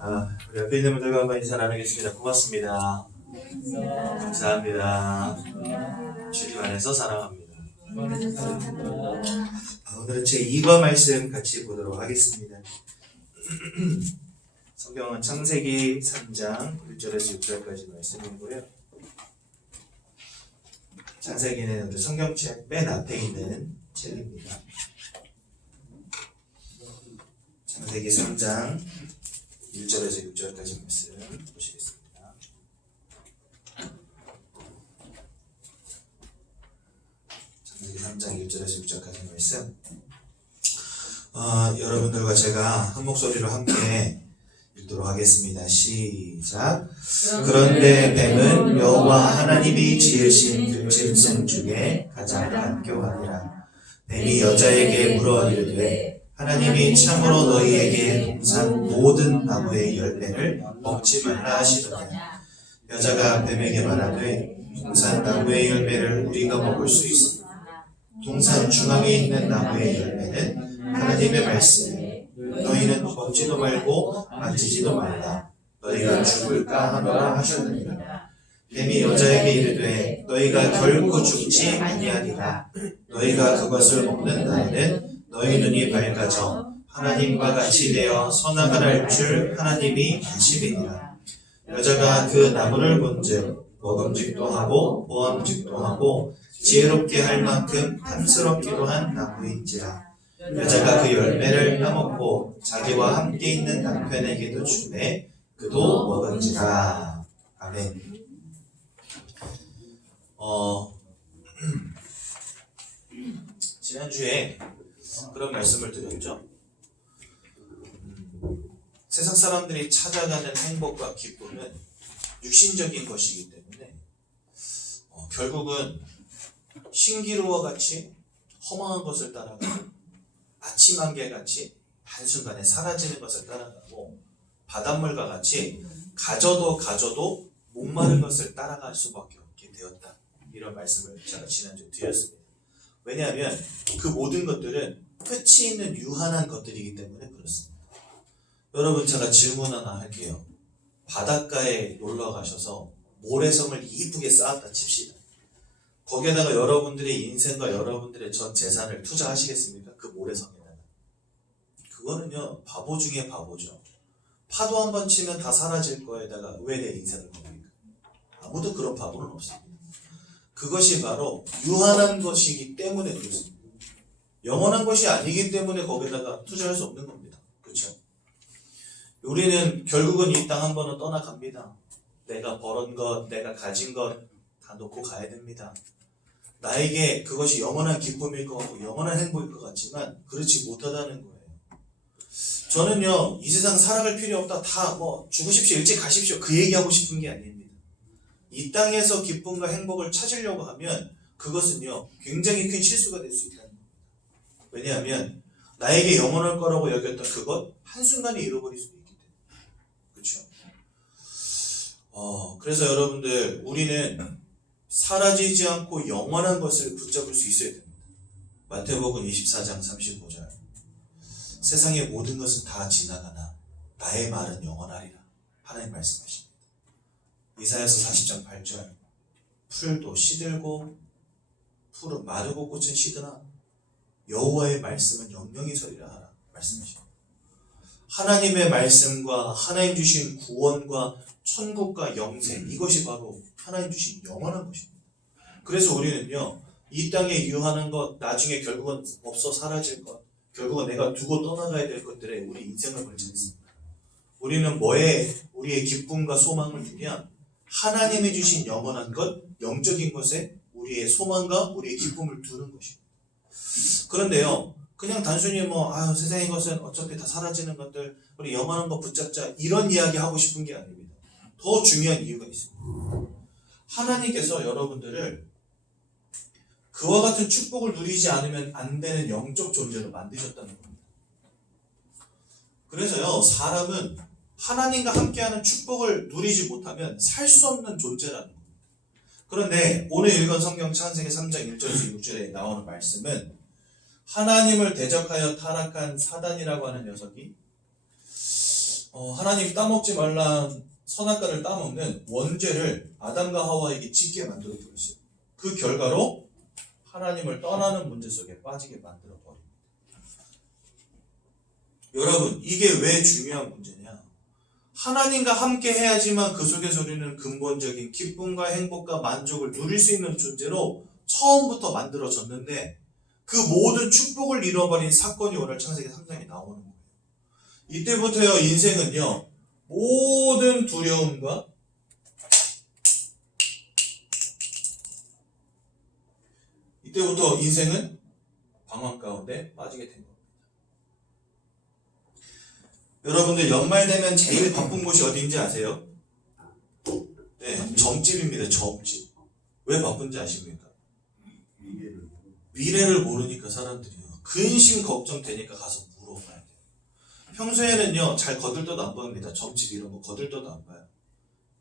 우리 옆에 있는 분들과 한번 인사 나누겠습니다. 고맙습니다. 감사합니다. 주님 안에서 사랑합니다. 오늘은 제 2번 말씀 같이 보도록 하겠습니다. 성경은 창세기 3장 1절에서 6절까지 말씀이고요. 창세기는 우리 성경책 맨 앞에 있는 책입니다. 창세기 3장 1절에서 6절까지 말씀 보시겠습니다. 창세기 3장 1절에서 6절까지 말씀. 여러분들과 제가 한 목소리로 함께 읽도록 하겠습니다. 시작. 그런데 뱀은 여호와 하나님이 지으신 들짐승 중에 가장 간교하니라. 뱀이 여자에게 물어 이르되 하나님이 참으로 너희에게 동산 모든 나무의 열매를 먹지 말라 하시더냐. 여자가 뱀에게 말하되 동산 나무의 열매를 우리가 먹을 수 있습니다. 동산 중앙에 있는 나무의 열매는 하나님의 말씀에 너희는 먹지도 말고 만지지도 말라. 너희가 죽을까 하노라 하셨느니라. 뱀이 여자에게 이르되 너희가 결코 죽지 아니하리라. 너희가 그것을 먹는 날에는 너희 눈이 밝아져 하나님과 같이 되어 선악을 알 줄 하나님이 아심이니라. 여자가 그 나무를 본즉 먹음직도 하고 보암직도 하고 지혜롭게 할 만큼 탐스럽기도 한 나무인지라. 여자가 그 열매를 따먹고 자기와 함께 있는 남편에게도 주매 그도 먹은지라. 아멘. 지난주에 그런 말씀을 드렸죠. 세상 사람들이 찾아가는 행복과 기쁨은 육신적인 것이기 때문에 결국은 신기루와 같이 허망한 것을 따라가고 아침 안개같이 한순간에 사라지는 것을 따라가고 바닷물과 같이 가져도 목마른 것을 따라갈 수밖에 없게 되었다. 이런 말씀을 제가 지난주에 드렸습니다. 왜냐하면 그 모든 것들은 끝이 있는 유한한 것들이기 때문에 그렇습니다. 여러분, 제가 질문 하나 할게요. 바닷가에 놀러 가셔서 모래성을 이쁘게 쌓았다 칩시다. 거기에다가 여러분들의 인생과 여러분들의 전 재산을 투자하시겠습니까? 그 모래성에다가. 그거는요, 바보 중에 바보죠. 파도 한 번 치면 다 사라질 거에다가 왜 내 인생을 겁니까? 아무도 그런 바보는 없습니다. 그것이 바로 유한한 것이기 때문에 그렇습니다. 영원한 것이 아니기 때문에 거기다가 투자할 수 없는 겁니다. 그렇죠? 우리는 결국은 이 땅 한 번은 떠나갑니다. 내가 벌은 것, 내가 가진 것 다 놓고 가야 됩니다. 나에게 그것이 영원한 기쁨일 것 같고 영원한 행복일 것 같지만 그렇지 못하다는 거예요. 저는요, 이 세상 살아갈 필요 없다. 다 죽으십시오, 일찍 가십시오, 그 얘기하고 싶은 게 아닙니다. 이 땅에서 기쁨과 행복을 찾으려고 하면 그것은요, 굉장히 큰 실수가 될 수 있다는 겁니다. 왜냐하면 나에게 영원할 거라고 여겼던 그것 한순간에 잃어버릴 수도 있기 때문에. 그렇죠? 그래서 여러분들, 우리는 사라지지 않고 영원한 것을 붙잡을 수 있어야 됩니다. 마태복음 24장 35절. 세상의 모든 것은 다 지나가나 나의 말은 영원하리라. 하나님 말씀하십니다. 이사야서 40장 8절. 풀도 시들고 풀은 마르고 꽃은 시드나 여호와의 말씀은 영영이 서리라 하라 말씀하십니다. 하나님의 말씀과 하나님 주신 구원과 천국과 영생, 이것이 바로 하나님 주신 영원한 것입니다. 그래서 우리는요, 이 땅에 유한한 것, 나중에 결국은 없어 사라질 것, 결국은 내가 두고 떠나가야 될 것들에 우리 인생을 걸지 않습니다. 우리는 뭐에 우리의 기쁨과 소망을 두냐? 하나님이 주신 영원한 것, 영적인 것에 우리의 소망과 우리의 기쁨을 두는 것입니다. 그런데요, 그냥 단순히 세상의 것은 어차피 다 사라지는 것들, 우리 영원한 거 붙잡자, 이런 이야기 하고 싶은 게 아닙니다. 더 중요한 이유가 있습니다. 하나님께서 여러분들을 그와 같은 축복을 누리지 않으면 안 되는 영적 존재로 만드셨다는 겁니다. 그래서요, 사람은 하나님과 함께하는 축복을 누리지 못하면 살 수 없는 존재라는 겁니다. 그런데 오늘 읽은 성경 창세기 3장 1절에서 6절에 나오는 말씀은 하나님을 대적하여 타락한 사단이라고 하는 녀석이 하나님 따먹지 말란 선악과를 따먹는 원죄를 아담과 하와에게 짓게 만들어 버렸어요. 그 결과로 하나님을 떠나는 문제 속에 빠지게 만들어 버립니다. 여러분, 이게 왜 중요한 문제냐? 하나님과 함께 해야지만 그 속에서 우리는 근본적인 기쁨과 행복과 만족을 누릴 수 있는 존재로 처음부터 만들어졌는데 그 모든 축복을 잃어버린 사건이 오늘 창세기 3장에 나오는 거예요. 이때부터요, 인생은요, 모든 두려움과 이때부터 인생은 방황 가운데 빠지게 된 겁니다. 여러분들 연말 되면 제일 바쁜 곳이 어디인지 아세요? 네, 점집입니다. 점집. 왜 바쁜지 아십니까? 미래를 모르니까 사람들이요. 근심 걱정되니까 가서 물어봐야 돼요. 평소에는요, 잘 거들떠도 안 봅니다. 점집 이런 거 거들떠도 안 봐요.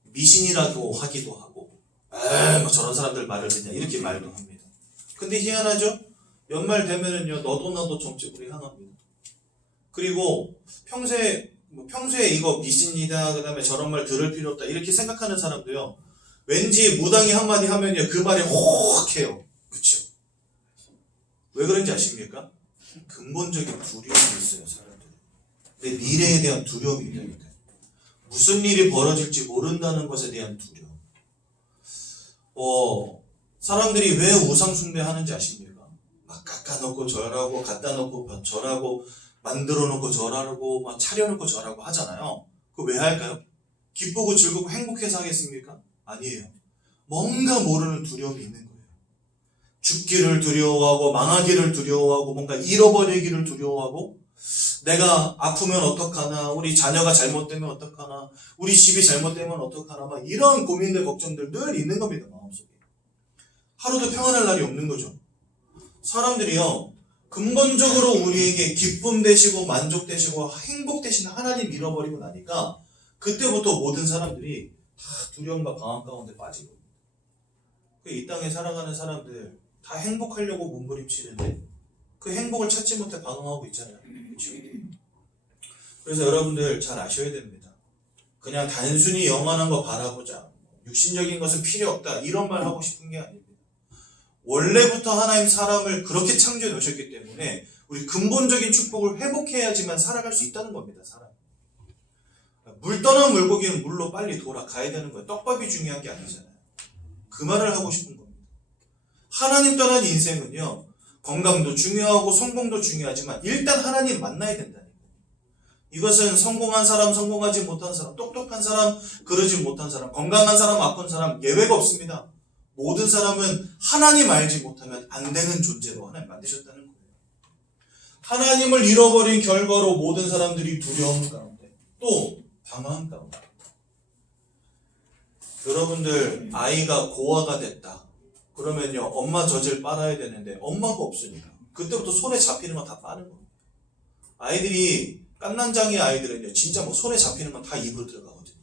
미신이라고 하기도 하고, 뭐 저런 사람들 말을 듣냐, 이렇게 말도 합니다. 근데 희한하죠? 연말 되면은요, 너도 나도 점집으로 향합니다. 그리고 평소에 이거 미신이다, 그 다음에 저런 말 들을 필요 없다, 이렇게 생각하는 사람도요, 왠지 무당이 한마디 하면요, 그 말이 혹 해요. 그쵸? 왜 그런지 아십니까? 근본적인 두려움이 있어요, 사람들. 내 미래에 대한 두려움이 있다니까. 무슨 일이 벌어질지 모른다는 것에 대한 두려움. 사람들이 왜 우상 숭배하는지 아십니까? 막 깎아놓고 절하고, 갖다 놓고 절하고, 만들어 놓고 절하고, 막 차려놓고 절하고 하잖아요. 그거 왜 할까요? 기쁘고 즐겁고 행복해서 하겠습니까? 아니에요. 뭔가 모르는 두려움이 있는 거예요. 죽기를 두려워하고, 망하기를 두려워하고, 뭔가 잃어버리기를 두려워하고, 내가 아프면 어떡하나, 우리 자녀가 잘못되면 어떡하나, 우리 집이 잘못되면 어떡하나, 막 이런 고민들, 걱정들 늘 있는 겁니다, 마음속에. 하루도 평안할 날이 없는 거죠. 사람들이요, 근본적으로 우리에게 기쁨 되시고 만족 되시고 행복 되시는 하나님 잃어버리고 나니까 그때부터 모든 사람들이 다 두려움과 방황 가운데 빠지고, 이 땅에 살아가는 사람들 다 행복하려고 몸부림치는데 그 행복을 찾지 못해 방황하고 있잖아요. 그렇죠? 그래서 여러분들 잘 아셔야 됩니다. 그냥 단순히 영원한 거 바라보자, 육신적인 것은 필요 없다, 이런 말 하고 싶은 게 아닙니다. 원래부터 하나님 사람을 그렇게 창조해 놓으셨기 때문에 우리 근본적인 축복을 회복해야지만 살아갈 수 있다는 겁니다. 사람. 물 떠난 물고기는 물로 빨리 돌아가야 되는 거예요. 떡밥이 중요한 게 아니잖아요. 그 말을 하고 싶은 겁니다. 하나님 떠난 인생은요, 건강도 중요하고 성공도 중요하지만 일단 하나님 만나야 된다니까요. 이것은 성공한 사람, 성공하지 못한 사람, 똑똑한 사람, 그러지 못한 사람, 건강한 사람, 아픈 사람 예외가 없습니다. 모든 사람은 하나님 알지 못하면 안 되는 존재로 하나님 만드셨다는 거예요. 하나님을 잃어버린 결과로 모든 사람들이 두려움 가운데, 또 방황 가운데. 여러분들 아이가 고아가 됐다. 그러면요, 엄마 젖을 빨아야 되는데 엄마가 없으니까 그때부터 손에 잡히는 건 다 빠는 겁니다. 아이들이, 깐난장이 아이들은요, 진짜 뭐 손에 잡히는 건 다 입으로 들어가거든요.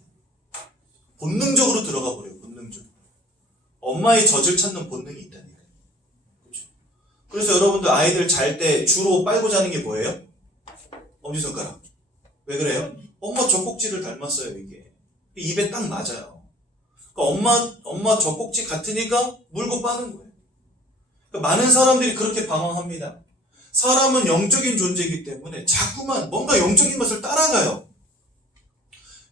본능적으로 들어가 버려요. 본능적으로. 엄마의 젖을 찾는 본능이 있다니까요. 그렇죠? 그래서 여러분들 아이들 잘 때 주로 빨고 자는 게 뭐예요? 엄지손가락. 왜 그래요? 엄마 젖꼭지를 닮았어요, 이게. 입에 딱 맞아요. 그러니까 엄마 젖꼭지 같으니까 물고 빠는 거예요. 그러니까 많은 사람들이 그렇게 방황합니다. 사람은 영적인 존재이기 때문에 자꾸만 뭔가 영적인 것을 따라가요.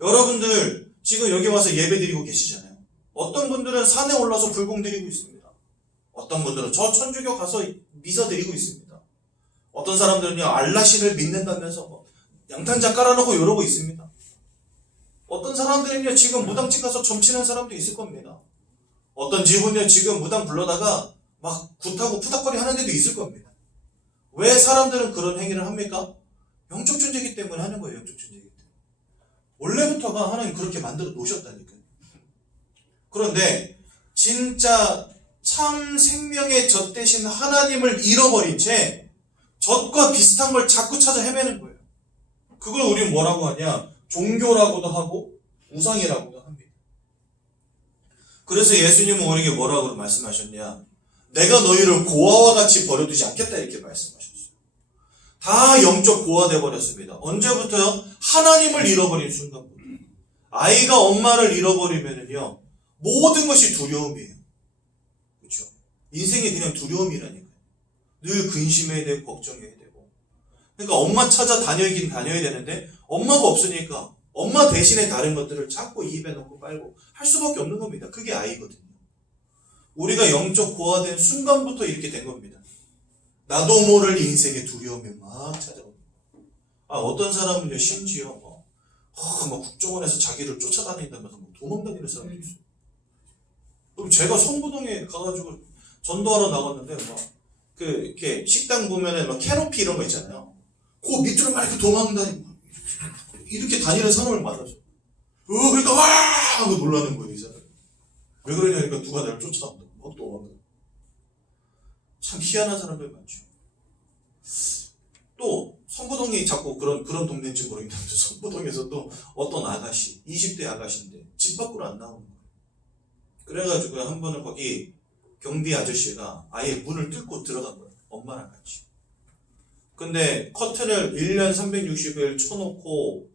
여러분들 지금 여기 와서 예배 드리고 계시잖아요. 어떤 분들은 산에 올라서 불공 드리고 있습니다. 어떤 분들은 저 천주교 가서 미사 드리고 있습니다. 어떤 사람들은요, 알라신을 믿는다면서 뭐 양탄자 깔아놓고 이러고 있습니다. 어떤 사람들은요, 지금 무당집 가서 점치는 사람도 있을 겁니다. 어떤 집은요, 지금 무당 불러다가 막 굿하고 푸닥거리 하는 데도 있을 겁니다. 왜 사람들은 그런 행위를 합니까? 영적 존재이기 때문에 하는 거예요. 영적 존재이기 때문에. 원래부터가 하나님 그렇게 만들어 놓으셨다니까요. 그런데 진짜 참 생명의 젖 대신 하나님을 잃어버린 채 젖과 비슷한 걸 자꾸 찾아 헤매는 거예요. 그걸 우리는 뭐라고 하냐? 종교라고도 하고 우상이라고도 합니다. 그래서 예수님은 우리에게 뭐라고 말씀하셨냐? 내가 너희를 고아와 같이 버려두지 않겠다, 이렇게 말씀하셨어요. 다 영적 고아돼 버렸습니다. 언제부터요? 하나님을 잃어버린 순간부터. 아이가 엄마를 잃어버리면은요, 모든 것이 두려움이에요. 그렇죠? 인생이 그냥 두려움이라니까요. 늘 근심해야 되고 걱정해야 되고. 그러니까 엄마 찾아 다녀야긴 다녀야 되는데 엄마가 없으니까 엄마 대신에 다른 것들을 자꾸 입에 넣고 빨고 할 수밖에 없는 겁니다. 그게 아이거든요. 우리가 영적 고아된 순간부터 이렇게 된 겁니다. 나도 모를 인생의 두려움이 막 찾아옵니다. 어떤 사람은요, 심지어 막 국정원에서 자기를 쫓아다닌다면서 도망다니는 사람도 있어요. 그럼 제가 성부동에 가가지고 전도하러 나갔는데 이렇게 식당 보면은 막 캐노피 이런 거 있잖아요. 그 밑으로 막 이렇게 도망다니고 이렇게 다니는 사람을 만나죠. 그러니까 와 하고 놀라는 거예요, 이 사람. 왜 그러냐니까 누가 나를 쫓아온다. 막 도망가. 참 희한한 사람들 많죠. 또 성부동이 자꾸 그런 동네인지 모르겠는데 성부동에서 또 어떤 아가씨, 20대 아가씨인데 집 밖으로 안 나오는 거예요. 그래가지고 한 번은 거기 경비 아저씨가 아예 문을 뚫고 들어간 거예요. 엄마랑 같이. 근데 커튼을 1년 360일 쳐놓고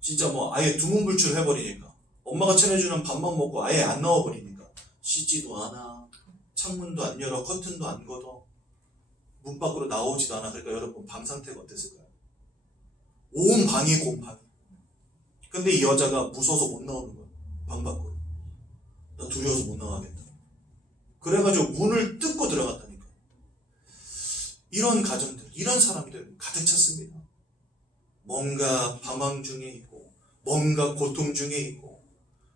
진짜 아예 두문불출 해버리니까 엄마가 차려주는 밥만 먹고 아예 안 나와버리니까 씻지도 않아, 창문도 안 열어, 커튼도 안 걷어, 문 밖으로 나오지도 않아. 그러니까 여러분 방 상태가 어땠을까요? 온 방이 곰팡이. 근데 이 여자가 무서워서 못 나오는 거야. 방 밖으로. 나 두려워서 못 나가겠다. 그래가지고 문을 뜯고 들어갔다니까. 이런 가정들, 이런 사람들 가득 찼습니다. 뭔가 방황 중에 있고, 뭔가 고통 중에 있고,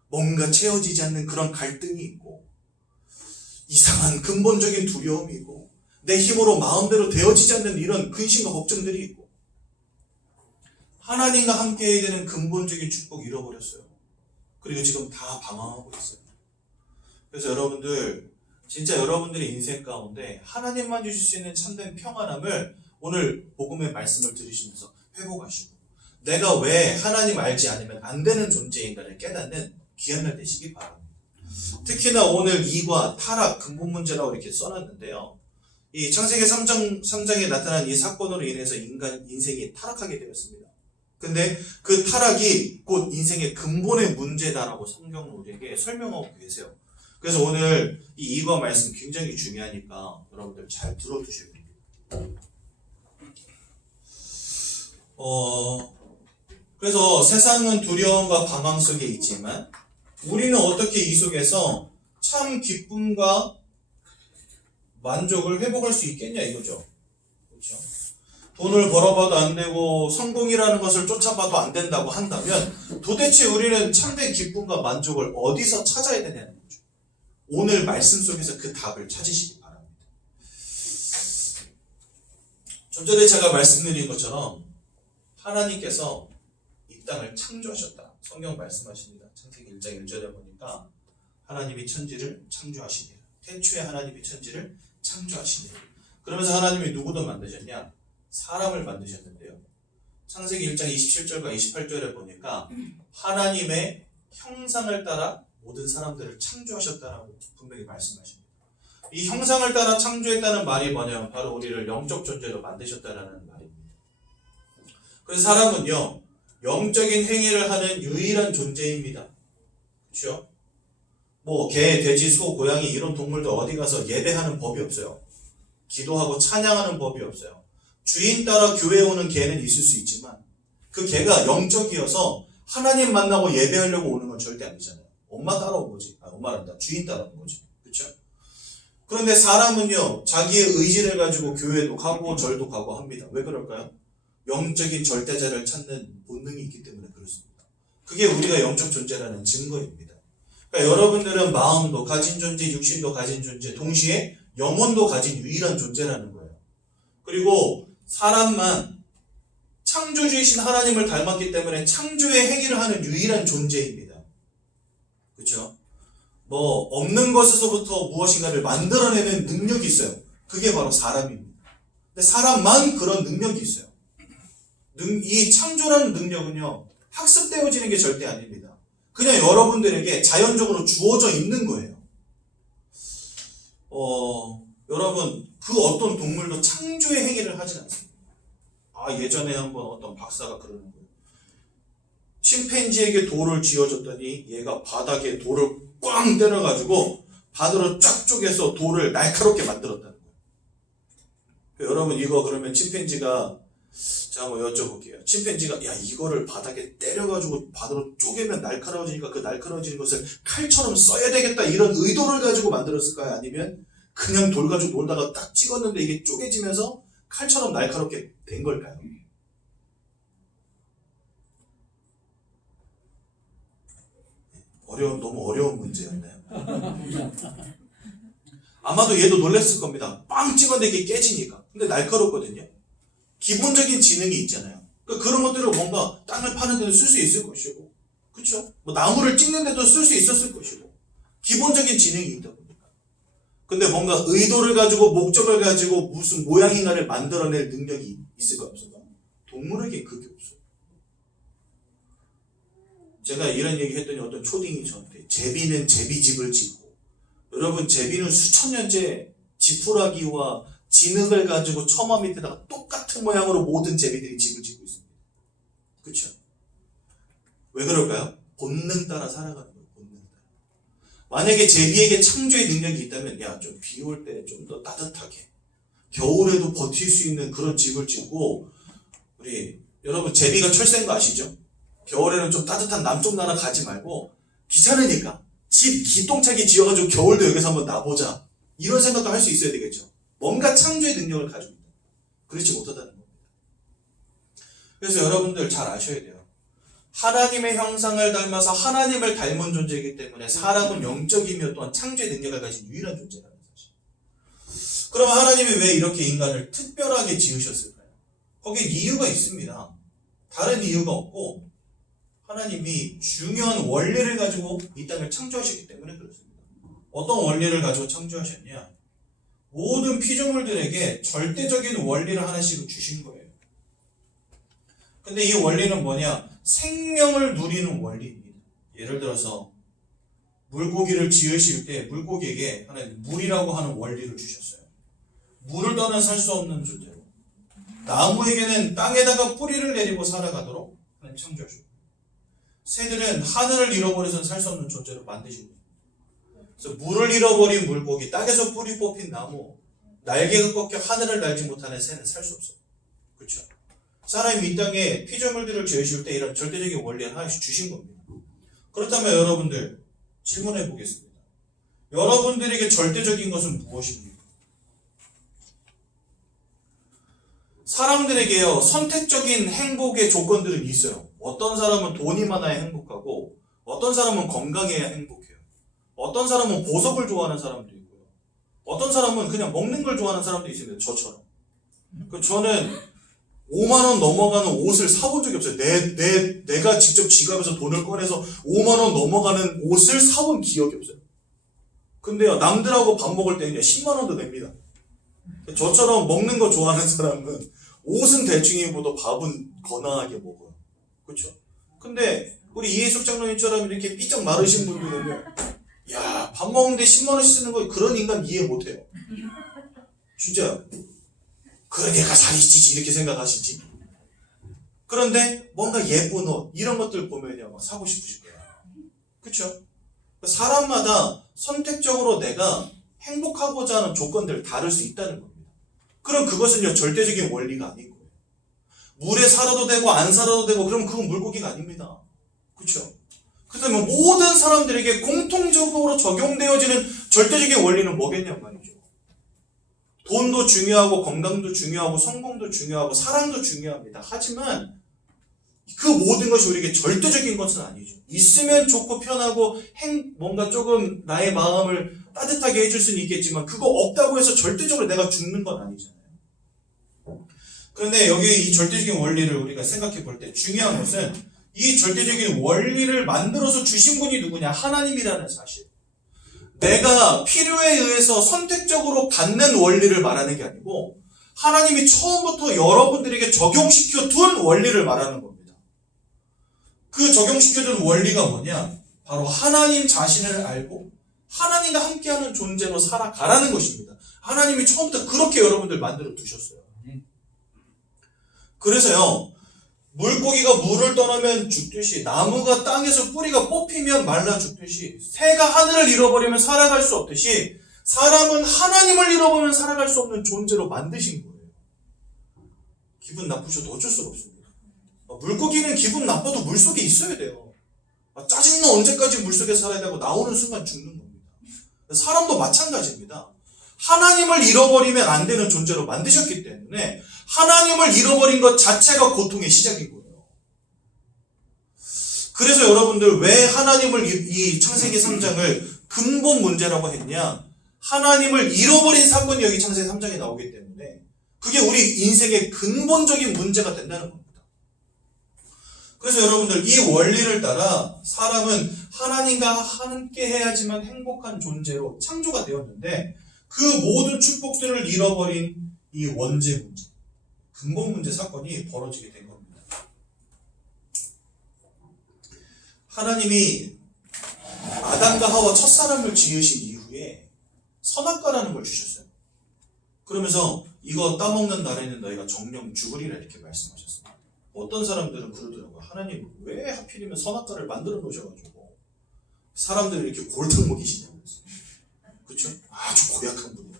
뭔가 채워지지 않는 그런 갈등이 있고, 이상한 근본적인 두려움이 있고, 내 힘으로 마음대로 되어지지 않는 이런 근심과 걱정들이 있고, 하나님과 함께 해야 되는 근본적인 축복 잃어버렸어요. 그리고 지금 다 방황하고 있어요. 그래서 여러분들, 진짜 여러분들의 인생 가운데 하나님만 주실 수 있는 참된 평안함을 오늘 복음의 말씀을 들으시면서 회복하시고, 내가 왜 하나님 알지 않으면 안 되는 존재인가를 깨닫는 귀한 날 되시기 바랍니다. 특히나 오늘 이과 타락 근본 문제라고 이렇게 써놨는데요. 이 창세기 3장에 나타난 이 사건으로 인해서 인생이 타락하게 되었습니다. 근데 그 타락이 곧 인생의 근본의 문제다라고 성경은 우리에게 설명하고 계세요. 그래서 오늘 이 이과 말씀 굉장히 중요하니까 여러분들 잘 들어주셔야 됩니다. 그래서 세상은 두려움과 방황 속에 있지만 우리는 어떻게 이 속에서 참 기쁨과 만족을 회복할 수 있겠냐 이거죠. 그렇죠? 돈을 벌어봐도 안 되고 성공이라는 것을 쫓아봐도 안 된다고 한다면 도대체 우리는 참된 기쁨과 만족을 어디서 찾아야 되냐는 거죠. 오늘 말씀 속에서 그 답을 찾으시기 바랍니다. 좀 전에 제가 말씀드린 것처럼 하나님께서 이 땅을 창조하셨다. 성경 말씀하십니다. 창세기 1장 1절에 보니까 하나님이 천지를 창조하시니라. 태초에 하나님이 천지를 창조하시니라. 그러면서 하나님이 누구도 만드셨냐? 사람을 만드셨는데요. 창세기 1장 27절과 28절에 보니까 하나님의 형상을 따라 모든 사람들을 창조하셨다라고 분명히 말씀하십니다. 이 형상을 따라 창조했다는 말이 뭐냐면 바로 우리를 영적 존재로 만드셨다라는 말입니다. 그래서 사람은요, 영적인 행위를 하는 유일한 존재입니다. 그렇죠? 개, 돼지, 소, 고양이 이런 동물도 어디 가서 예배하는 법이 없어요. 기도하고 찬양하는 법이 없어요. 주인 따라 교회에 오는 개는 있을 수 있지만 그 개가 영적이어서 하나님 만나고 예배하려고 오는 건 절대 아니잖아요. 엄마 따라온 거지. 엄마란다. 주인 따라온 거지. 그렇죠? 그런데 사람은요, 자기의 의지를 가지고 교회도 가고 절도 가고 합니다. 왜 그럴까요? 영적인 절대자를 찾는 본능이 있기 때문에 그렇습니다. 그게 우리가 영적 존재라는 증거입니다. 그러니까 여러분들은 마음도 가진 존재, 육신도 가진 존재, 동시에 영혼도 가진 유일한 존재라는 거예요. 그리고 사람만 창조주이신 하나님을 닮았기 때문에 창조의 행위를 하는 유일한 존재입니다. 그렇죠? 없는 것에서부터 무엇인가를 만들어내는 능력이 있어요. 그게 바로 사람입니다. 근데 사람만 그런 능력이 있어요. 이 창조라는 능력은요, 학습되어지는 게 절대 아닙니다. 그냥 여러분들에게 자연적으로 주어져 있는 거예요. 여러분, 그 어떤 동물도 창조의 행위를 하진 않습니다. 예전에 한번 어떤 박사가 그러는 거예요. 침팬지에게 돌을 쥐어줬더니 얘가 바닥에 돌을 꽝 때려가지고 반으로 쫙 쪼개서 돌을 날카롭게 만들었다는 거예요. 여러분 이거 그러면 침팬지가 제가 한번 여쭤볼게요. 침팬지가 야 이거를 바닥에 때려가지고 반으로 쪼개면 날카로워지니까 그 날카로워지는 것을 칼처럼 써야 되겠다 이런 의도를 가지고 만들었을까요? 아니면 그냥 돌 가지고 놀다가 딱 찍었는데 이게 쪼개지면서 칼처럼 날카롭게 된 걸까요? 너무 어려운 문제였나요? 아마도 얘도 놀랬을 겁니다. 빵 찍었는데 이게 깨지니까. 근데 날카롭거든요. 기본적인 지능이 있잖아요. 그러니까 그런 것들을 뭔가 땅을 파는 데도 쓸 수 있을 것이고, 그렇죠? 뭐 나무를 찍는 데도 쓸 수 있었을 것이고, 기본적인 지능이 있다 보니까. 근데 뭔가 의도를 가지고 목적을 가지고 무슨 모양인가를 만들어낼 능력이 있을까 없을까? 동물에게 그게 없어요. 제가 이런 얘기 했더니 어떤 초딩이 저한테 제비는 제비집을 짓고, 여러분 제비는 수천 년째 지푸라기와 진흙을 가지고 처마 밑에다가 똑같은 모양으로 모든 제비들이 집을 짓고 있습니다. 그렇죠? 왜 그럴까요? 본능 따라 살아가는 거예요. 본능 따라. 만약에 제비에게 창조의 능력이 있다면 야, 좀 비 올 때 좀 더 따뜻하게 겨울에도 버틸 수 있는 그런 집을 짓고, 우리 여러분 제비가 철새인 거 아시죠? 겨울에는 좀 따뜻한 남쪽 나라 가지 말고 귀찮으니까 집 기똥차게 지어가지고 겨울도 여기서 한번 나보자 이런 생각도 할 수 있어야 되겠죠. 뭔가 창조의 능력을 가지고 있다. 그렇지 못하다는 겁니다. 그래서 여러분들 잘 아셔야 돼요. 하나님의 형상을 닮아서 하나님을 닮은 존재이기 때문에 사람은 영적이며 또한 창조의 능력을 가진 유일한 존재라는 사실. 그럼 하나님이 왜 이렇게 인간을 특별하게 지으셨을까요? 거기에 이유가 있습니다. 다른 이유가 없고 하나님이 중요한 원리를 가지고 이 땅을 창조하셨기 때문에 그렇습니다. 어떤 원리를 가지고 창조하셨냐? 모든 피조물들에게 절대적인 원리를 하나씩 주신 거예요. 근데 이 원리는 뭐냐? 생명을 누리는 원리입니다. 예를 들어서 물고기를 지으실 때 물고기에게 하나님 물이라고 하는 원리를 주셨어요. 물을 떠나 살 수 없는 존재로. 나무에게는 땅에다가 뿌리를 내리고 살아가도록 하나님 창조하셨고, 새들은 하늘을 잃어버려서는 살 수 없는 존재로 만드시고, 그래서 물을 잃어버린 물고기, 땅에서 뿌리 뽑힌 나무, 날개가 꺾여 하늘을 날지 못하는 새는 살 수 없어요. 그렇죠? 사람이 이 땅에 피조물들을 지으실 때 이런 절대적인 원리를 하나씩 주신 겁니다. 그렇다면 여러분들 질문해 보겠습니다. 여러분들에게 절대적인 것은 무엇입니까? 사람들에게요, 선택적인 행복의 조건들은 있어요. 어떤 사람은 돈이 많아야 행복하고, 어떤 사람은 건강해야 행복해요. 어떤 사람은 보석을 좋아하는 사람도 있고요. 어떤 사람은 그냥 먹는 걸 좋아하는 사람도 있습니다. 저처럼. 저는 5만원 넘어가는 옷을 사본 적이 없어요. 내가 직접 지갑에서 돈을 꺼내서 5만원 넘어가는 옷을 사본 기억이 없어요. 근데요, 남들하고 밥 먹을 때는 10만원도 냅니다. 저처럼 먹는 거 좋아하는 사람은 옷은 대충 입어도 밥은 거나하게 먹어요. 그렇죠? 근데 우리 이해숙 장로님처럼 이렇게 삐쩍 마르신 분들은요, 야, 밥 먹는데 10만원씩 쓰는 거 그런 인간 이해 못해요. 진짜요. 그러니까 살이 찌지 이렇게 생각하시지. 그런데 뭔가 예쁜 옷 이런 것들 보면요 막 사고 싶으실 거예요. 그렇죠? 사람마다 선택적으로 내가 행복하고자 하는 조건들 다를 수 있다는 겁니다. 그럼 그것은요 절대적인 원리가 아닌 거예요. 물에 살아도 되고 안 살아도 되고 그럼 그건 물고기가 아닙니다. 그렇죠? 그렇다면 모든 사람들에게 공통적으로 적용되어지는 절대적인 원리는 뭐겠냔 말이죠. 돈도 중요하고 건강도 중요하고 성공도 중요하고 사랑도 중요합니다. 하지만 그 모든 것이 우리에게 절대적인 것은 아니죠. 있으면 좋고 편하고 뭔가 조금 나의 마음을 따뜻하게 해줄 수는 있겠지만 그거 없다고 해서 절대적으로 내가 죽는 건 아니잖아요. 그런데 여기 이 절대적인 원리를 우리가 생각해 볼 때 중요한 것은 이 절대적인 원리를 만들어서 주신 분이 누구냐? 하나님이라는 사실. 내가 필요에 의해서 선택적으로 갖는 원리를 말하는 게 아니고 하나님이 처음부터 여러분들에게 적용시켜 둔 원리를 말하는 겁니다. 그 적용시켜 둔 원리가 뭐냐? 바로 하나님 자신을 알고 하나님과 함께하는 존재로 살아가라는 것입니다. 하나님이 처음부터 그렇게 여러분들 만들어 두셨어요. 그래서요, 물고기가 물을 떠나면 죽듯이, 나무가 땅에서 뿌리가 뽑히면 말라 죽듯이, 새가 하늘을 잃어버리면 살아갈 수 없듯이, 사람은 하나님을 잃어버리면 살아갈 수 없는 존재로 만드신 거예요. 기분 나쁘셔도 어쩔 수가 없습니다. 물고기는 기분 나빠도 물속에 있어야 돼요. 짜증나 언제까지 물속에 살아야 되고 나오는 순간 죽는 겁니다. 사람도 마찬가지입니다. 하나님을 잃어버리면 안 되는 존재로 만드셨기 때문에 하나님을 잃어버린 것 자체가 고통의 시작인 거예요. 그래서 여러분들 왜 하나님을 이 창세기 3장을 근본 문제라고 했냐? 하나님을 잃어버린 사건이 여기 창세기 3장에 나오기 때문에 그게 우리 인생의 근본적인 문제가 된다는 겁니다. 그래서 여러분들 이 원리를 따라 사람은 하나님과 함께 해야지만 행복한 존재로 창조가 되었는데 그 모든 축복들을 잃어버린 이 원죄 문제, 근본 문제 사건이 벌어지게 된 겁니다. 하나님이 아담과 하와 첫사람을 지으신 이후에 선악과라는 걸 주셨어요. 그러면서 이거 따먹는 날에는 너희가 정령 죽으리라 이렇게 말씀하셨습니다. 어떤 사람들은 그러더라고요. 하나님 왜 하필이면 선악과를 만들어 놓으셔가지고 사람들을 이렇게 골탕 먹이시냐면서. 그렇죠? 아주 고약한 분이다.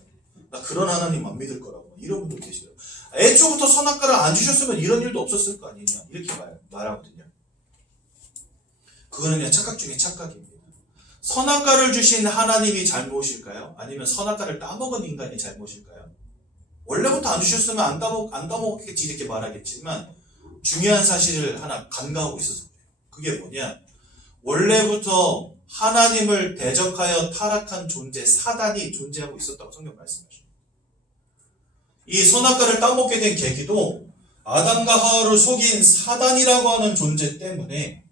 나 그런 하나님 안 믿을 거라고. 이런 분들 계시더라고요. 애초부터 선악과를 안 주셨으면 이런 일도 없었을 거 아니냐 이렇게 말하거든요. 그거는 그냥 착각 중에 착각입니다. 선악과를 주신 하나님이 잘못일까요? 아니면 선악과를 따먹은 인간이 잘못일까요? 원래부터 안 주셨으면 안 따먹었겠지 이렇게 말하겠지만 중요한 사실을 하나 간과하고 있어서 그래요. 그게 뭐냐? 원래부터 하나님을 대적하여 타락한 존재 사단이 존재하고 있었다고 성경 말씀하십니다. 이 선악과를 따먹게 된 계기도 아담과 하와를 속인 사단이라고 하는 존재 때문에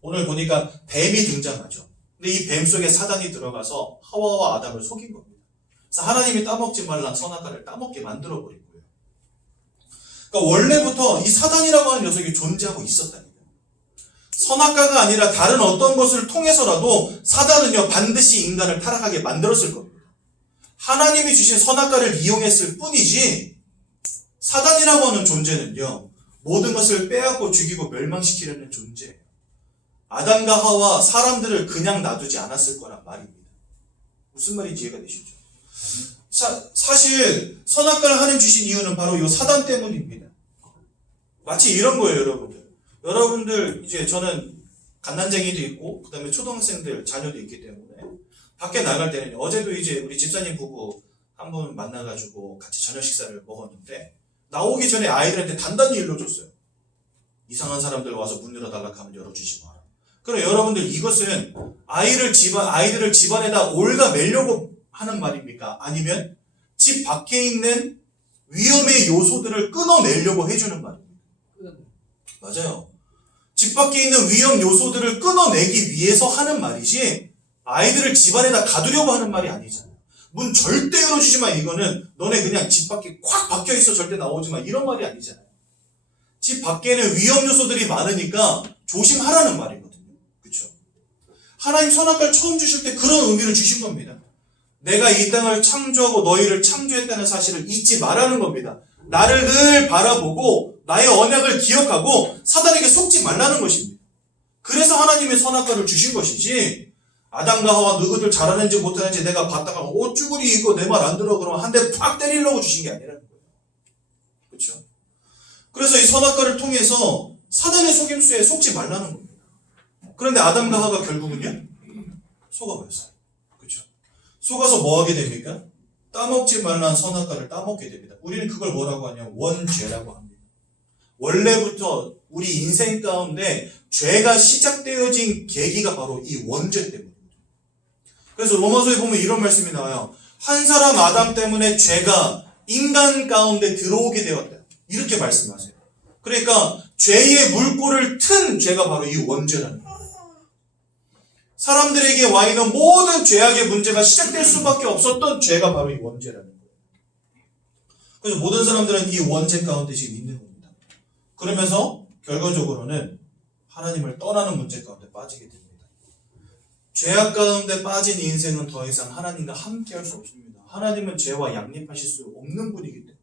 오늘 보니까 뱀이 등장하죠. 근데 이 뱀 속에 사단이 들어가서 하와와 아담을 속인 겁니다. 그래서 하나님이 따먹지 말란 선악과를 따먹게 만들어버린 거예요. 그러니까 원래부터 이 사단이라고 하는 녀석이 존재하고 있었다니까요. 선악과가 아니라 다른 어떤 것을 통해서라도 사단은요 반드시 인간을 타락하게 만들었을 겁니다. 하나님이 주신 선악과를 이용했을 뿐이지 사단이라고 하는 존재는요 모든 것을 빼앗고 죽이고 멸망시키려는 존재예요. 아담과 하와 사람들을 그냥 놔두지 않았을 거란 말입니다. 무슨 말인지 이해가 되시죠? 사실 선악과를 하나님 주신 이유는 바로 이 사단 때문입니다. 마치 이런 거예요, 여러분들. 여러분들 이제 저는 갓난쟁이도 있고 그다음에 초등학생들 자녀도 있기 때문에 밖에 나갈 때는 어제도 이제 우리 집사님 부부 한 분 만나가지고 같이 저녁 식사를 먹었는데 나오기 전에 아이들한테 단단히 일러줬어요. 이상한 사람들 와서 문 열어달라고 하면 열어주지 마라. 그럼 여러분들 이것은 아이들을 집안에다 올가매려고 하는 말입니까? 아니면 집 밖에 있는 위험의 요소들을 끊어내려고 해주는 말입니다. 맞아요. 집 밖에 있는 위험 요소들을 끊어내기 위해서 하는 말이지 아이들을 집안에다 가두려고 하는 말이 아니잖아요. 문 절대 열어주지 마 이거는 너네 그냥 집 밖에 콱 박혀있어 절대 나오지 마 이런 말이 아니잖아요. 집 밖에는 위험 요소들이 많으니까 조심하라는 말이거든요. 그렇죠? 하나님 선악과를 처음 주실 때 그런 의미를 주신 겁니다. 내가 이 땅을 창조하고 너희를 창조했다는 사실을 잊지 말라는 겁니다. 나를 늘 바라보고 나의 언약을 기억하고 사단에게 속지 말라는 것입니다. 그래서 하나님의 선악과를 주신 것이지 아담과 하와 너희들 잘하는지 못하는지 내가 봤다가 쭈구리 이거 내 말 안 들어 그러면 한 대 팍 때리려고 주신 게 아니라는 거예요. 그렇죠? 그래서 이 선악과를 통해서 사단의 속임수에 속지 말라는 겁니다. 그런데 아담과 하와가 결국은요? 속아버렸어요. 그렇죠? 속아서 뭐 하게 됩니까? 따먹지 말란 선악과를 따먹게 됩니다. 우리는 그걸 뭐라고 하냐? 원죄라고 합니다. 원래부터 우리 인생 가운데 죄가 시작되어진 계기가 바로 이 원죄 때문입니다. 그래서 로마서에 보면 이런 말씀이 나와요. 한 사람 아담 때문에 죄가 인간 가운데 들어오게 되었다. 이렇게 말씀하세요. 그러니까 죄의 물꼬를 튼 죄가 바로 이 원죄라는 거예요. 사람들에게 와 있는 모든 죄악의 문제가 시작될 수밖에 없었던 죄가 바로 이 원죄라는 거예요. 그래서 모든 사람들은 이 원죄 가운데 지금 있는 겁니다. 그러면서 결과적으로는 하나님을 떠나는 문제 가운데 빠지게 됩니다. 죄악 가운데 빠진 인생은 더 이상 하나님과 함께 할 수 없습니다. 하나님은 죄와 양립하실 수 없는 분이기 때문에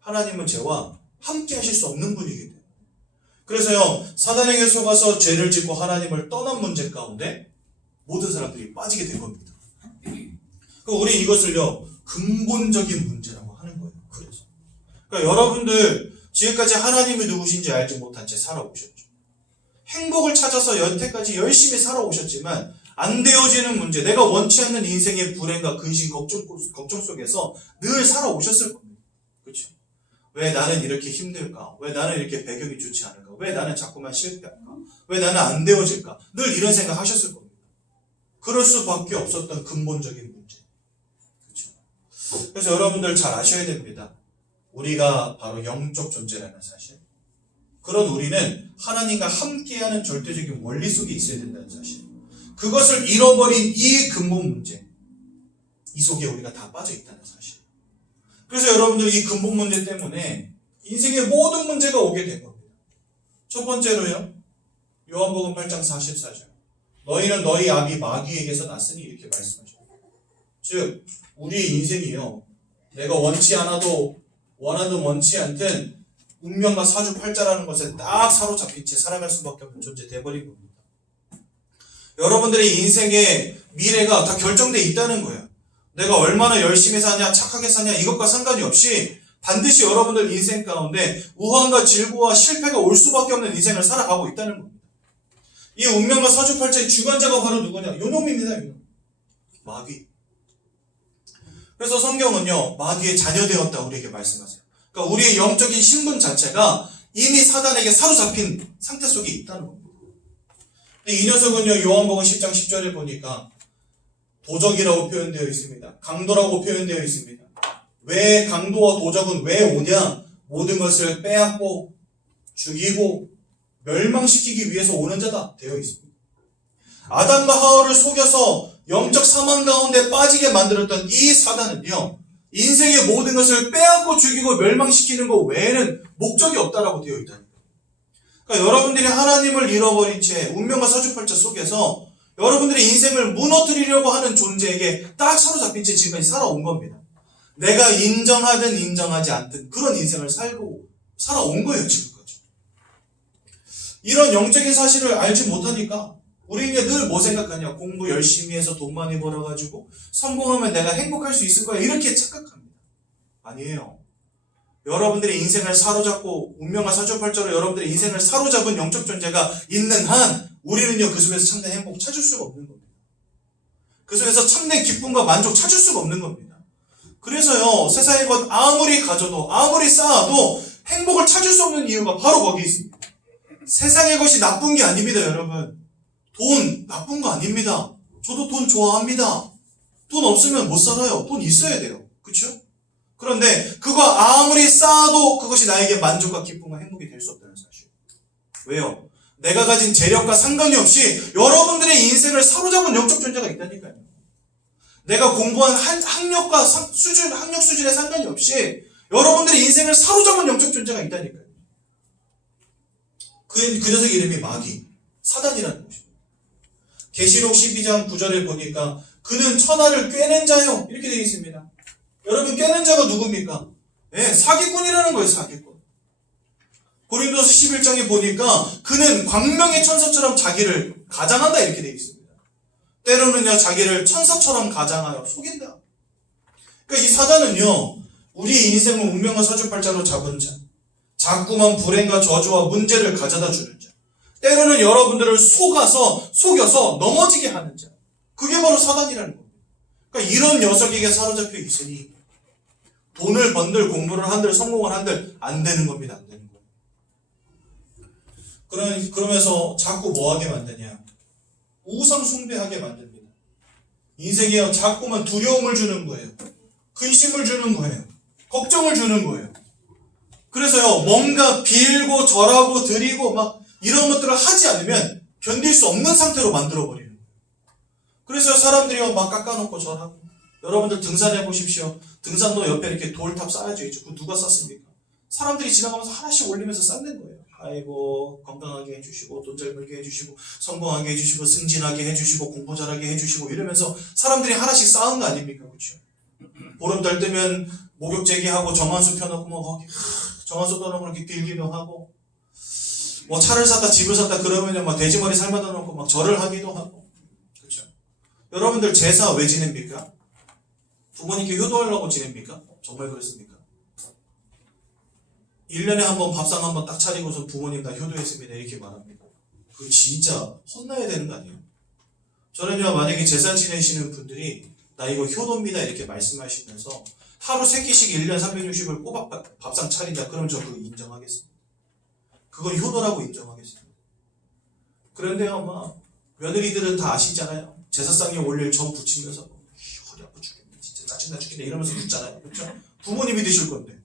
하나님은 죄와 함께 하실 수 없는 분이기 때문에. 그래서요, 사단에게 속아서 죄를 짓고 하나님을 떠난 문제 가운데 모든 사람들이 빠지게 된 겁니다. 우리 이것을요, 근본적인 문제라고 하는 거예요. 그래서. 그러니까 여러분들, 지금까지 하나님이 누구신지 알지 못한 채 살아오셨죠. 행복을 찾아서 여태까지 열심히 살아오셨지만, 안 되어지는 문제, 내가 원치 않는 인생의 불행과 근심, 걱정 속에서 늘 살아오셨을 겁니다. 그렇죠? 왜 나는 이렇게 힘들까? 왜 나는 이렇게 배경이 좋지 않을까? 왜 나는 자꾸만 실패할까? 왜 나는 안 되어질까? 늘 이런 생각 하셨을 겁니다. 그럴 수밖에 없었던 근본적인 문제. 그렇죠? 그래서 여러분들 잘 아셔야 됩니다. 우리가 바로 영적 존재라는 사실. 그런 우리는 하나님과 함께하는 절대적인 원리 속에 있어야 된다는 사실. 그것을 잃어버린 이 근본 문제, 이 속에 우리가 다 빠져 있다는 사실. 그래서 여러분들 이 근본 문제 때문에 인생의 모든 문제가 오게 된 겁니다. 첫 번째로요, 요한복음 8장 44절. 너희는 너희 아비 마귀에게서 났으니 이렇게 말씀하죠. 즉, 우리의 인생이요, 내가 원치 않아도 원하든 원치 않든 운명과 사주팔자라는 것에 딱 사로잡힌 채 살아갈 수밖에 없는 존재 돼버린 겁니다. 여러분들의 인생의 미래가 다 결정되어 있다는 거예요. 내가 얼마나 열심히 사냐, 착하게 사냐, 이것과 상관이 없이 반드시 여러분들 인생 가운데 우환과 질고와 실패가 올 수밖에 없는 인생을 살아가고 있다는 겁니다. 이 운명과 사주팔자의 주관자가 바로 누구냐? 요놈입니다. 요놈. 마귀. 그래서 성경은요, 마귀의 자녀되었다 우리에게 말씀하세요. 그러니까 우리의 영적인 신분 자체가 이미 사단에게 사로잡힌 상태 속에 있다는 겁니다. 근데 이 녀석은요, 요한복음 10장 10절에 보니까 도적이라고 표현되어 있습니다. 강도라고 표현되어 있습니다. 왜 강도와 도적은 왜 오냐? 모든 것을 빼앗고 죽이고 멸망시키기 위해서 오는 자다 되어 있습니다. 아담과 하와를 속여서 영적 사망 가운데 빠지게 만들었던 이 사단은요, 인생의 모든 것을 빼앗고 죽이고 멸망시키는 것 외에는 목적이 없다라고 되어 있다는 거예요. 그러니까 여러분들이 하나님을 잃어버린 채 운명과 사주팔자 속에서 여러분들의 인생을 무너뜨리려고 하는 존재에게 딱 사로잡힌 채 지금까지 살아온 겁니다. 내가 인정하든 인정하지 않든 그런 인생을 살아온 거예요, 지금까지. 이런 영적인 사실을 알지 못하니까 우리는 늘 뭐 생각하냐? 공부 열심히 해서 돈 많이 벌어가지고 성공하면 내가 행복할 수 있을 거야, 이렇게 착각합니다. 아니에요. 여러분들의 인생을 사로잡고 운명과 사주팔자로 여러분들의 인생을 사로잡은 영적 존재가 있는 한 우리는요, 그 속에서 참된 행복 찾을 수가 없는 겁니다. 그 속에서 참된 기쁨과 만족 찾을 수가 없는 겁니다. 그래서요, 세상의 것 아무리 가져도 아무리 쌓아도 행복을 찾을 수 없는 이유가 바로 거기 있습니다. 세상의 것이 나쁜 게 아닙니다, 여러분. 돈 나쁜 거 아닙니다. 저도 돈 좋아합니다. 돈 없으면 못 살아요. 돈 있어야 돼요. 그렇죠? 그런데 그거 아무리 쌓아도 그것이 나에게 만족과 기쁨과 행복이 될 수 없다는 사실. 왜요? 내가 가진 재력과 상관이 없이 여러분들의 인생을 사로잡은 영적 존재가 있다니까요. 내가 공부한 학력과 학력 수준에 상관이 없이 여러분들의 인생을 사로잡은 영적 존재가 있다니까요. 그 녀석 이름이 마귀, 사단이라는 것입니다. 계시록 12장 9절에 보니까 그는 천하를 꿰는 자요, 이렇게 되어 있습니다. 여러분, 꿰는 자가 누굽니까? 네, 사기꾼이라는 거예요, 사기꾼. 고린도서 11장에 보니까 그는 광명의 천사처럼 자기를 가장한다, 이렇게 되어 있습니다. 때로는요, 자기를 천사처럼 가장하여 속인다. 그러니까 이 사단은요, 우리 인생을 운명과 사주팔자로 잡은 자, 자꾸만 불행과 저주와 문제를 가져다 주는 자, 때로는 여러분들을 속여서 넘어지게 하는 자, 그게 바로 사단이라는 겁니다. 그러니까 이런 녀석에게 사로잡혀 있으니 돈을 번들, 공부를 한들, 성공을 한들 안 되는 겁니다. 안 되는 거예요. 그러면서 자꾸 뭐하게 만드냐? 우상 숭배하게 만듭니다. 인생에 자꾸만 두려움을 주는 거예요. 근심을 주는 거예요. 걱정을 주는 거예요. 그래서요, 뭔가 빌고 절하고 드리고 막 이런 것들을 하지 않으면 견딜 수 없는 상태로 만들어버리는 거예요. 그래서 사람들이 막 깎아놓고 절하고. 여러분들 등산해 보십시오. 등산로 옆에 이렇게 돌탑 쌓여져 있죠. 그거 누가 쌓습니까? 사람들이 지나가면서 하나씩 올리면서 쌓는 거예요. 아이고, 건강하게 해주시고, 돈 잘 벌게 해주시고, 성공하게 해주시고, 승진하게 해주시고, 공부 잘하게 해주시고, 이러면서 사람들이 하나씩 쌓은 거 아닙니까? 그렇죠? 보름달 뜨면 목욕제기하고 정한수 펴놓고 뭐 거기 정한수 떠놓고 이렇게 빌기도 하고 뭐 차를 샀다 집을 샀다 그러면요 막 돼지머리 삶아다 놓고 막 절을 하기도 하고 그렇죠? 여러분들 제사 왜 지냅니까? 부모님께 효도하려고 지냅니까? 정말 그렇습니까? 1년에 한 번 밥상 한 번 딱 차리고서 부모님 다 효도했습니다 이렇게 말합니다. 그거 진짜 혼나야 되는 거 아니에요? 저는요 만약에 제사 지내시는 분들이 나 이거 효도입니다 이렇게 말씀하시면서 하루 3끼씩 1년 360을 꼬박 밥상 차린다 그러면 저 그거 인정하겠습니다. 그건 효도라고 인정하겠습니다. 그런데요 막 며느리들은 다 아시잖아요. 제사상에 올릴 전 부치면서 허리 아파 죽겠네 진짜 짜증나 죽겠네 이러면서 묻잖아요. 그렇죠? 부모님이 드실 건데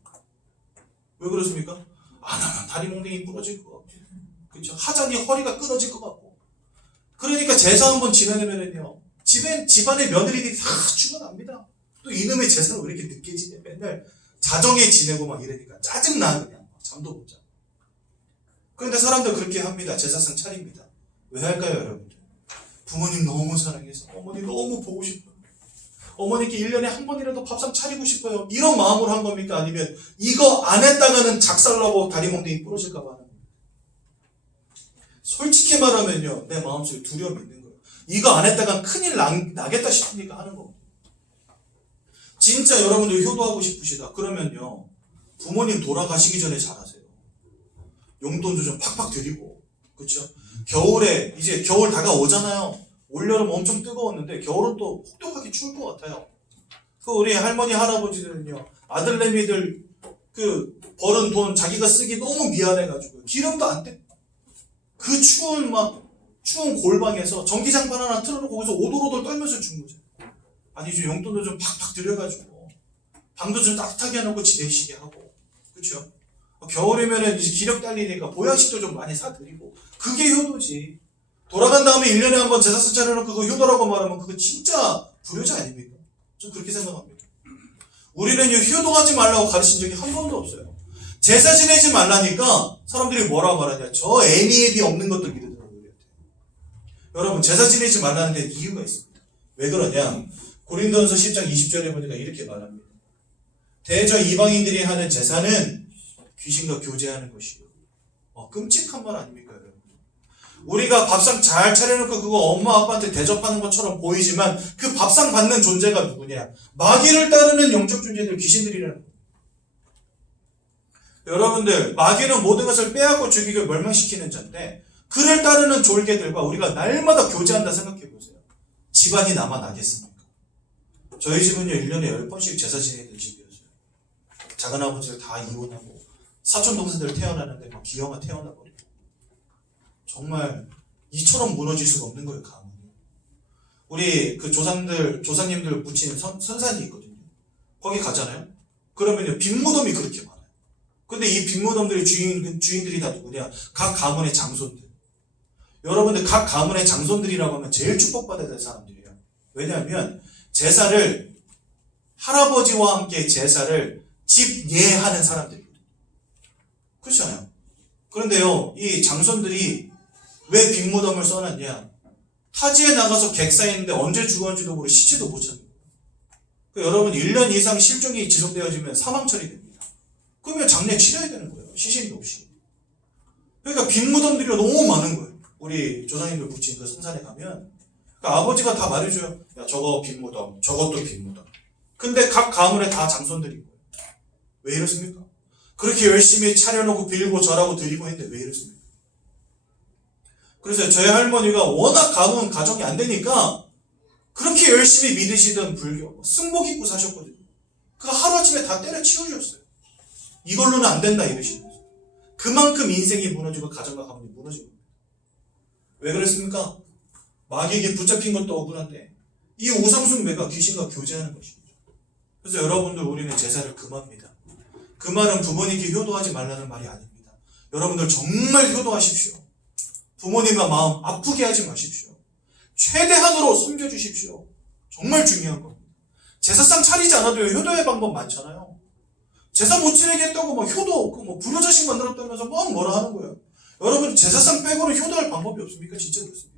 왜 그렇습니까? 안 하면 다리 몽둥이 부러질 것 같고 그렇죠? 하자니 허리가 끊어질 것 같고 그러니까 제사 한번 지내면은요 집안의 며느리들이 다 죽어납니다. 또 이놈의 제사는 왜 이렇게 늦게 지내 맨날 자정에 지내고 막 이러니까 짜증나 그냥 잠도 못 자. 그런데 사람들 그렇게 합니다. 제사상 차립니다. 왜 할까요 여러분들? 부모님 너무 사랑해서 어머니 너무 보고 싶어요. 어머니께 1년에 한 번이라도 밥상 차리고 싶어요. 이런 마음으로 한 겁니까? 아니면 이거 안 했다가는 작살나고 다리 몽둥이 부러질까 봐 하는 겁니까? 솔직히 말하면요 내 마음속에 두려움이 있는 거예요. 이거 안 했다가 큰일 나겠다 싶으니까 하는 겁니다. 진짜 여러분들 효도하고 싶으시다 그러면요 부모님 돌아가시기 전에 잘하세요. 용돈도 좀 팍팍 드리고 그렇죠? 겨울에 이제 겨울 다가오잖아요. 올여름 엄청 뜨거웠는데 겨울은 또 혹독하게 추울 것 같아요. 그 우리 할머니 할아버지들은요 아들내미들 그 벌은 돈 자기가 쓰기 너무 미안해가지고 기름도 안 떼. 그 추운 골방에서 전기장판 하나 틀어놓고 거기서 오돌오돌 떨면서 주무세요. 아니죠 용돈도 좀 팍팍 드려가지고 방도 좀 따뜻하게 해놓고 지내시게 하고 그렇죠? 겨울이면은 이제 기력 딸리니까 보양식도 좀 많이 사드리고 그게 효도지. 돌아간 다음에 1년에 한 번 제사상 차려놓고 그거 효도라고 말하면 그거 진짜 불효자 아닙니까? 저 그렇게 생각합니다. 우리는요 효도하지 말라고 가르친 적이 한 번도 없어요. 제사 지내지 말라니까 사람들이 뭐라고 말하냐 저 애미애비 없는 것들 믿으더라고요. 여러분 제사 지내지 말라는 데 이유가 있습니다. 왜 그러냐 고린도전서 10장 20절에 보니까 이렇게 말합니다. 대저 이방인들이 하는 제사는 귀신과 교제하는 것이요. 끔찍한 말 아닙니까 여러분? 우리가 밥상 잘 차려놓고 그거 엄마 아빠한테 대접하는 것처럼 보이지만 그 밥상 받는 존재가 누구냐? 마귀를 따르는 영적 존재들 귀신들이라는 거예요. 여러분들 마귀는 모든 것을 빼앗고 죽이고 멸망시키는 자인데 그를 따르는 졸개들과 우리가 날마다 교제한다 생각해보세요. 집안이 남아나겠습니까? 저희 집은요 1년에 10번씩 제사 지내는 집이었어요. 작은아버지를 다 이혼하고 사촌동생들 태어나는데 막 기형아 태어나버리고 정말 이처럼 무너질 수가 없는 거예요. 가문이. 우리 그 조상님들 묻히는 선산이 있거든요. 거기 가잖아요. 그러면요 빈무덤이 그렇게 많아요. 근데 이 빈무덤들의 주인들이 다 누구냐? 각 가문의 장손들. 여러분들 각 가문의 장손들이라고 하면 제일 축복받아야 될 사람들이에요. 왜냐하면 제사를 할아버지와 함께 제사를 집예하는 사람들이거든요. 그렇잖아요. 그런데요 이 장손들이 왜 빈무덤을 써놨냐? 타지에 나가서 객사했는데 언제 죽었는지도 모르고 시체도 못 찾는 거예요. 여러분 1년 이상 실종이 지속되어지면 사망 처리됩니다. 그러면 장례 치러야 되는 거예요. 시신도 없이. 그러니까 빈무덤들이 너무 많은 거예요. 우리 조상님들 묻힌 그 성산에 가면 그러니까 아버지가 다 말해줘요. 야 저거 빈무덤, 저것도 빈무덤. 근데 각 가문에 다 장손들이 거예요. 왜 이렇습니까? 그렇게 열심히 차려놓고 빌고 절하고 드리고 했는데 왜 이렇습니까? 그래서 저희 할머니가 워낙 가정이 안 되니까 그렇게 열심히 믿으시던 불교 승복 입고 사셨거든요. 그거 하루아침에 다 때려치워주셨어요. 이걸로는 안 된다 이러시면서 그만큼 인생이 무너지고 가정과 가문이 무너지고 왜 그랬습니까? 마귀에게 붙잡힌 것도 억울한데 이 우상숭배가 귀신과 교제하는 것입니다. 그래서 여러분들 우리는 제사를 금합니다. 그 말은 부모님께 효도하지 말라는 말이 아닙니다. 여러분들 정말 효도하십시오. 부모님의 마음 아프게 하지 마십시오. 최대한으로 섬겨주십시오. 정말 중요한 겁니다. 제사상 차리지 않아도 효도의 방법 많잖아요. 제사 못 지내게 했다고 막 효도, 불효자식 만들었다면서 막 뭐라 하는 거예요. 여러분 제사상 빼고는 효도할 방법이 없습니까? 진짜 그렇습니까?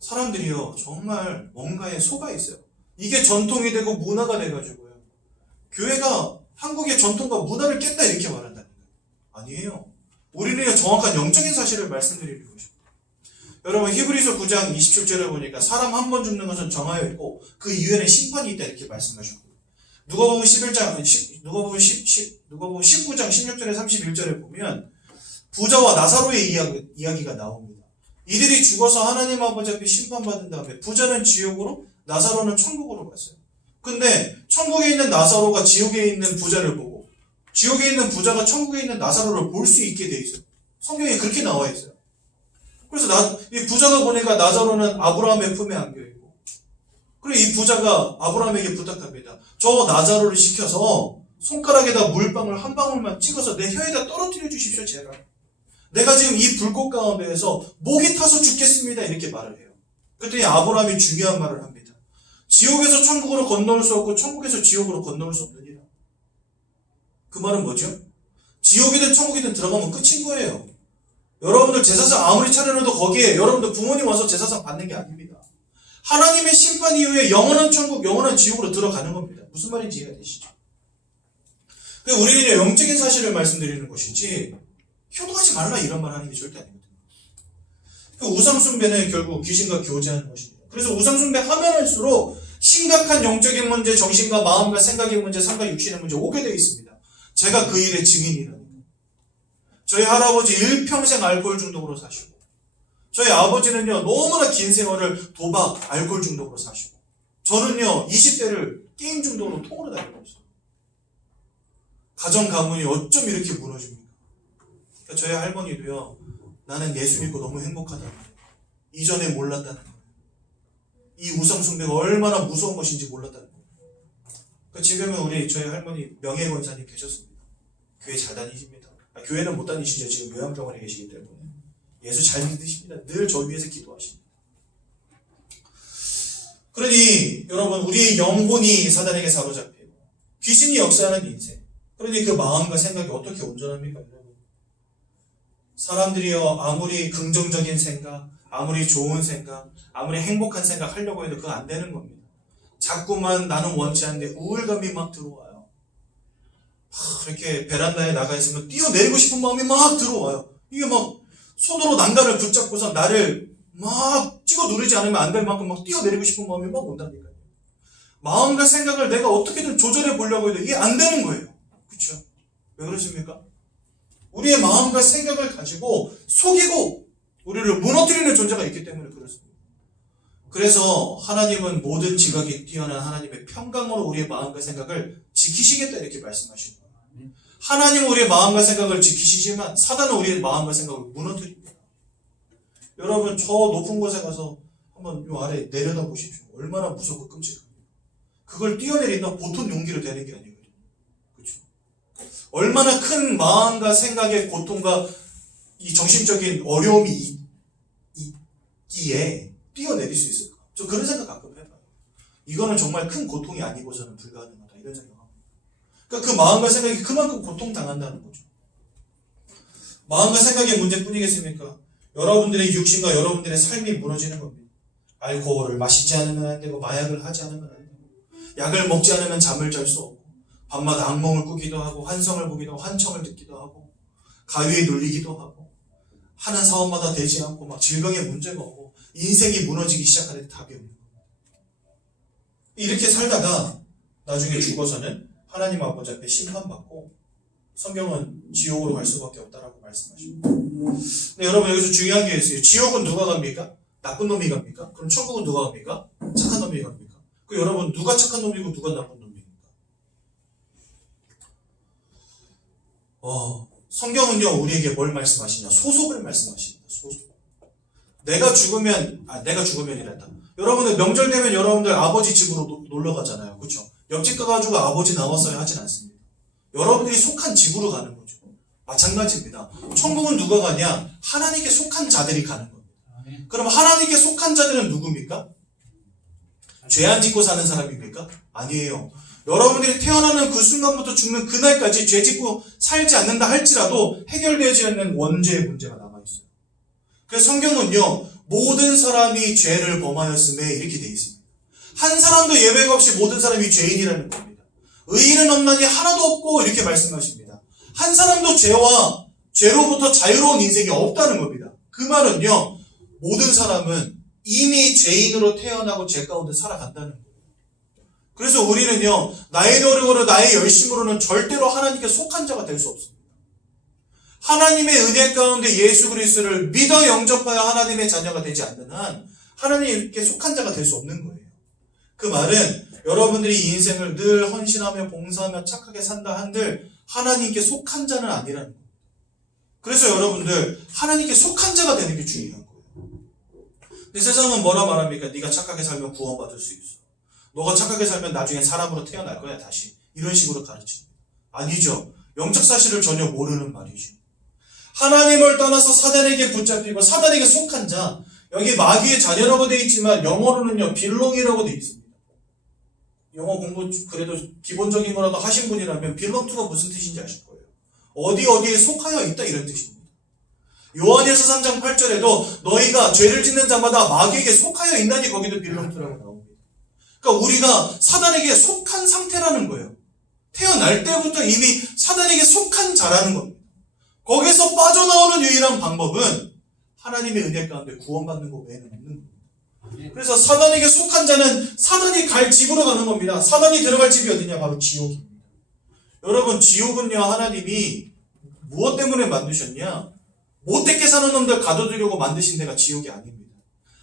사람들이요 정말 뭔가에 속아 있어요. 이게 전통이 되고 문화가 돼가지고요. 교회가 한국의 전통과 문화를 깼다 이렇게 말한다는 거예요. 아니에요. 우리는 정확한 영적인 사실을 말씀드리는 것입니다. 여러분 히브리서 9장 27절에 보니까 사람 한 번 죽는 것은 정하여 있고 그 이후에는 심판이 있다 이렇게 말씀하셨고 누가복음 19장 16절에 31절에 보면 부자와 나사로의 이야기가 나옵니다. 이들이 죽어서 하나님 아버지 앞에 심판받은 다음에 부자는 지옥으로 나사로는 천국으로 갔어요. 근데 천국에 있는 나사로가 지옥에 있는 부자를 보고 지옥에 있는 부자가 천국에 있는 나사로를 볼 수 있게 돼 있어요. 성경에 그렇게 나와 있어요. 그래서 이 부자가 보니까 나사로는 아브라함의 품에 안겨있고 그리고 이 부자가 아브라함에게 부탁합니다. 저 나사로를 시켜서 손가락에다 물방울 한 방울만 찍어서 내 혀에다 떨어뜨려 주십시오 제발. 내가 지금 이 불꽃 가운데에서 목이 타서 죽겠습니다 이렇게 말을 해요. 그랬더니 아브라함이 중요한 말을 합니다. 지옥에서 천국으로 건너올 수 없고 천국에서 지옥으로 건너올 수 없느니라. 그 말은 뭐죠? 지옥이든 천국이든 들어가면 끝인 거예요. 여러분들 제사상 아무리 차려놔도 거기에 여러분들 부모님 와서 제사상 받는 게 아닙니다. 하나님의 심판 이후에 영원한 천국, 영원한 지옥으로 들어가는 겁니다. 무슨 말인지 이해가 되시죠? 우리는 영적인 사실을 말씀드리는 것이지 효도하지 말라 이런 말 하는 게 절대 아니거든요. 우상숭배는 결국 귀신과 교제하는 것입니다. 그래서 우상숭배 하면 할수록 심각한 영적인 문제, 정신과 마음과 생각의 문제, 삶과 육신의 문제 오게 되어 있습니다. 제가 그 일의 증인이라니까. 저희 할아버지 일평생 알코올 중독으로 사시고 저희 아버지는요 너무나 긴 세월을 도박, 알코올 중독으로 사시고 저는요 20대를 게임 중독으로 통으로 다니고 있어요. 가정 가문이 어쩜 이렇게 무너집니까? 그러니까 저희 할머니도요 나는 예수 믿고 너무 행복하다는 거예요. 이전에 몰랐다는 거예요. 이 우상숭배가 얼마나 무서운 것인지 몰랐다는 거예요. 그러니까 지금은 우리 저희 할머니 명예권사님 계셨습니다. 교회 잘 다니십니다. 교회는 못 다니시죠. 지금 요양병원에 계시기 때문에. 예수 잘 믿으십니다. 늘 저 위해서 기도하십니다. 그러니 여러분 우리의 영혼이 사단에게 사로잡히고 귀신이 역사하는 인생. 그러니 그 마음과 생각이 어떻게 온전합니까? 여러분? 사람들이요 아무리 긍정적인 생각, 아무리 좋은 생각, 아무리 행복한 생각 하려고 해도 그거 안 되는 겁니다. 자꾸만 나는 원치 않는데 우울감이 막 들어와요. 이렇게 베란다에 나가 있으면 뛰어내리고 싶은 마음이 막 들어와요. 이게 막 손으로 난간을 붙잡고서 나를 막 찍어 누르지 않으면 안 될 만큼 막 뛰어내리고 싶은 마음이 막 온다니까요. 마음과 생각을 내가 어떻게든 조절해 보려고 해도 이게 안 되는 거예요. 그렇죠? 왜 그러십니까? 우리의 마음과 생각을 가지고 속이고 우리를 무너뜨리는 존재가 있기 때문에 그렇습니다. 그래서 하나님은 모든 지각이 뛰어난 하나님의 평강으로 우리의 마음과 생각을 지키시겠다 이렇게 말씀하시는 거예요. 하나님은 우리의 마음과 생각을 지키시지만 사단은 우리의 마음과 생각을 무너뜨립니다. 여러분 저 높은 곳에 가서 한번 이 아래 내려다 보십시오. 얼마나 무섭고 끔찍합니까? 그걸 뛰어내린다 보통 용기로 되는 게 아니거든요. 그렇죠? 얼마나 큰 마음과 생각의 고통과 이 정신적인 어려움이 있기에 뛰어내릴 수 있을까? 저 그런 생각 가끔 해봐요. 이거는 정말 큰 고통이 아니고서는 불가능하다 이런 생각합니다. 그러니까 그 마음과 생각이 그만큼 고통당한다는 거죠. 마음과 생각의 문제뿐이겠습니까? 여러분들의 육신과 여러분들의 삶이 무너지는 겁니다. 알코올을 마시지 않으면 안 되고 마약을 하지 않으면 안 되고 약을 먹지 않으면 잠을 잘 수 없고 밤마다 악몽을 꾸기도 하고 환성을 보기도 하고 환청을 듣기도 하고 가위에 눌리기도 하고 하는 사업마다 되지 않고 막 질병에 문제가 오고 인생이 무너지기 시작하는 답이 없는 거예요. 이렇게 살다가 나중에 죽어서는 하나님 아버지 앞에 심판받고 성경은 지옥으로 갈 수밖에 없다라고 말씀하십니다. 근데 여러분 여기서 중요한 게 있어요. 지옥은 누가 갑니까? 나쁜 놈이 갑니까? 그럼 천국은 누가 갑니까? 착한 놈이 갑니까? 그 여러분 누가 착한 놈이고 누가 나쁜 놈입니까? 성경은요 우리에게 뭘 말씀하시냐? 소속을 말씀하십니다. 소속. 내가 죽으면이란다. 여러분들 명절 되면 여러분들 아버지 집으로 놀러 가잖아요. 그렇죠? 옆집 가가지고 아버지 나왔어요 하진 않습니다. 여러분들이 속한 집으로 가는 거죠. 마찬가지입니다. 천국은 누가 가냐? 하나님께 속한 자들이 가는 겁니다. 그럼 하나님께 속한 자들은 누굽니까? 죄 안 짓고 사는 사람입니까? 아니에요. 여러분들이 태어나는 그 순간부터 죽는 그날까지 죄 짓고 살지 않는다 할지라도 해결되지 않는 원죄의 문제가 남아있어요. 그래서 성경은요 모든 사람이 죄를 범하였음에 이렇게 돼 있습니다. 한 사람도 예외가 없이 모든 사람이 죄인이라는 겁니다. 의인은 없나니 하나도 없고 이렇게 말씀하십니다. 한 사람도 죄로부터 자유로운 인생이 없다는 겁니다. 그 말은요, 모든 사람은 이미 죄인으로 태어나고 죄 가운데 살아간다는 거예요. 그래서 우리는요, 나의 노력으로 나의 열심으로는 절대로 하나님께 속한 자가 될 수 없습니다. 하나님의 은혜 가운데 예수 그리스도를 믿어 영접하여 하나님의 자녀가 되지 않는 한 하나님께 속한 자가 될 수 없는 거예요. 그 말은 여러분들이 이 인생을 늘 헌신하며 봉사하며 착하게 산다 한들 하나님께 속한 자는 아니라는 거예요. 그래서 여러분들 하나님께 속한 자가 되는 게 중요한 거예요. 근데 세상은 뭐라 말합니까? 네가 착하게 살면 구원받을 수 있어. 너가 착하게 살면 나중에 사람으로 태어날 거야 다시. 이런 식으로 가르칩니다. 아니죠. 영적 사실을 전혀 모르는 말이죠. 하나님을 떠나서 사단에게 붙잡히고 사단에게 속한 자, 여기 마귀의 자녀라고 되어 있지만 영어로는요 빌롱이라고 되어 있습니다. 영어 공부 그래도 기본적인 거라도 하신 분이라면 belong to가 무슨 뜻인지 아실 거예요. 어디에 속하여 있다 이런 뜻입니다. 요한일서 3장 8절에도 너희가 죄를 짓는 자마다 마귀에게 속하여 있나니 거기도 belong to라고 나옵니다. 그러니까 우리가 사단에게 속한 상태라는 거예요. 태어날 때부터 이미 사단에게 속한 자라는 겁니다. 거기서 빠져나오는 유일한 방법은 하나님의 은혜 가운데 구원받는 것 외에는 없는 겁니다. 그래서 사단에게 속한 자는 사단이 갈 집으로 가는 겁니다. 사단이 들어갈 집이 어디냐? 바로 지옥입니다. 여러분, 지옥은요 하나님이 무엇 때문에 만드셨냐? 못되게 사는 놈들 가둬두려고 만드신 데가 지옥이 아닙니다.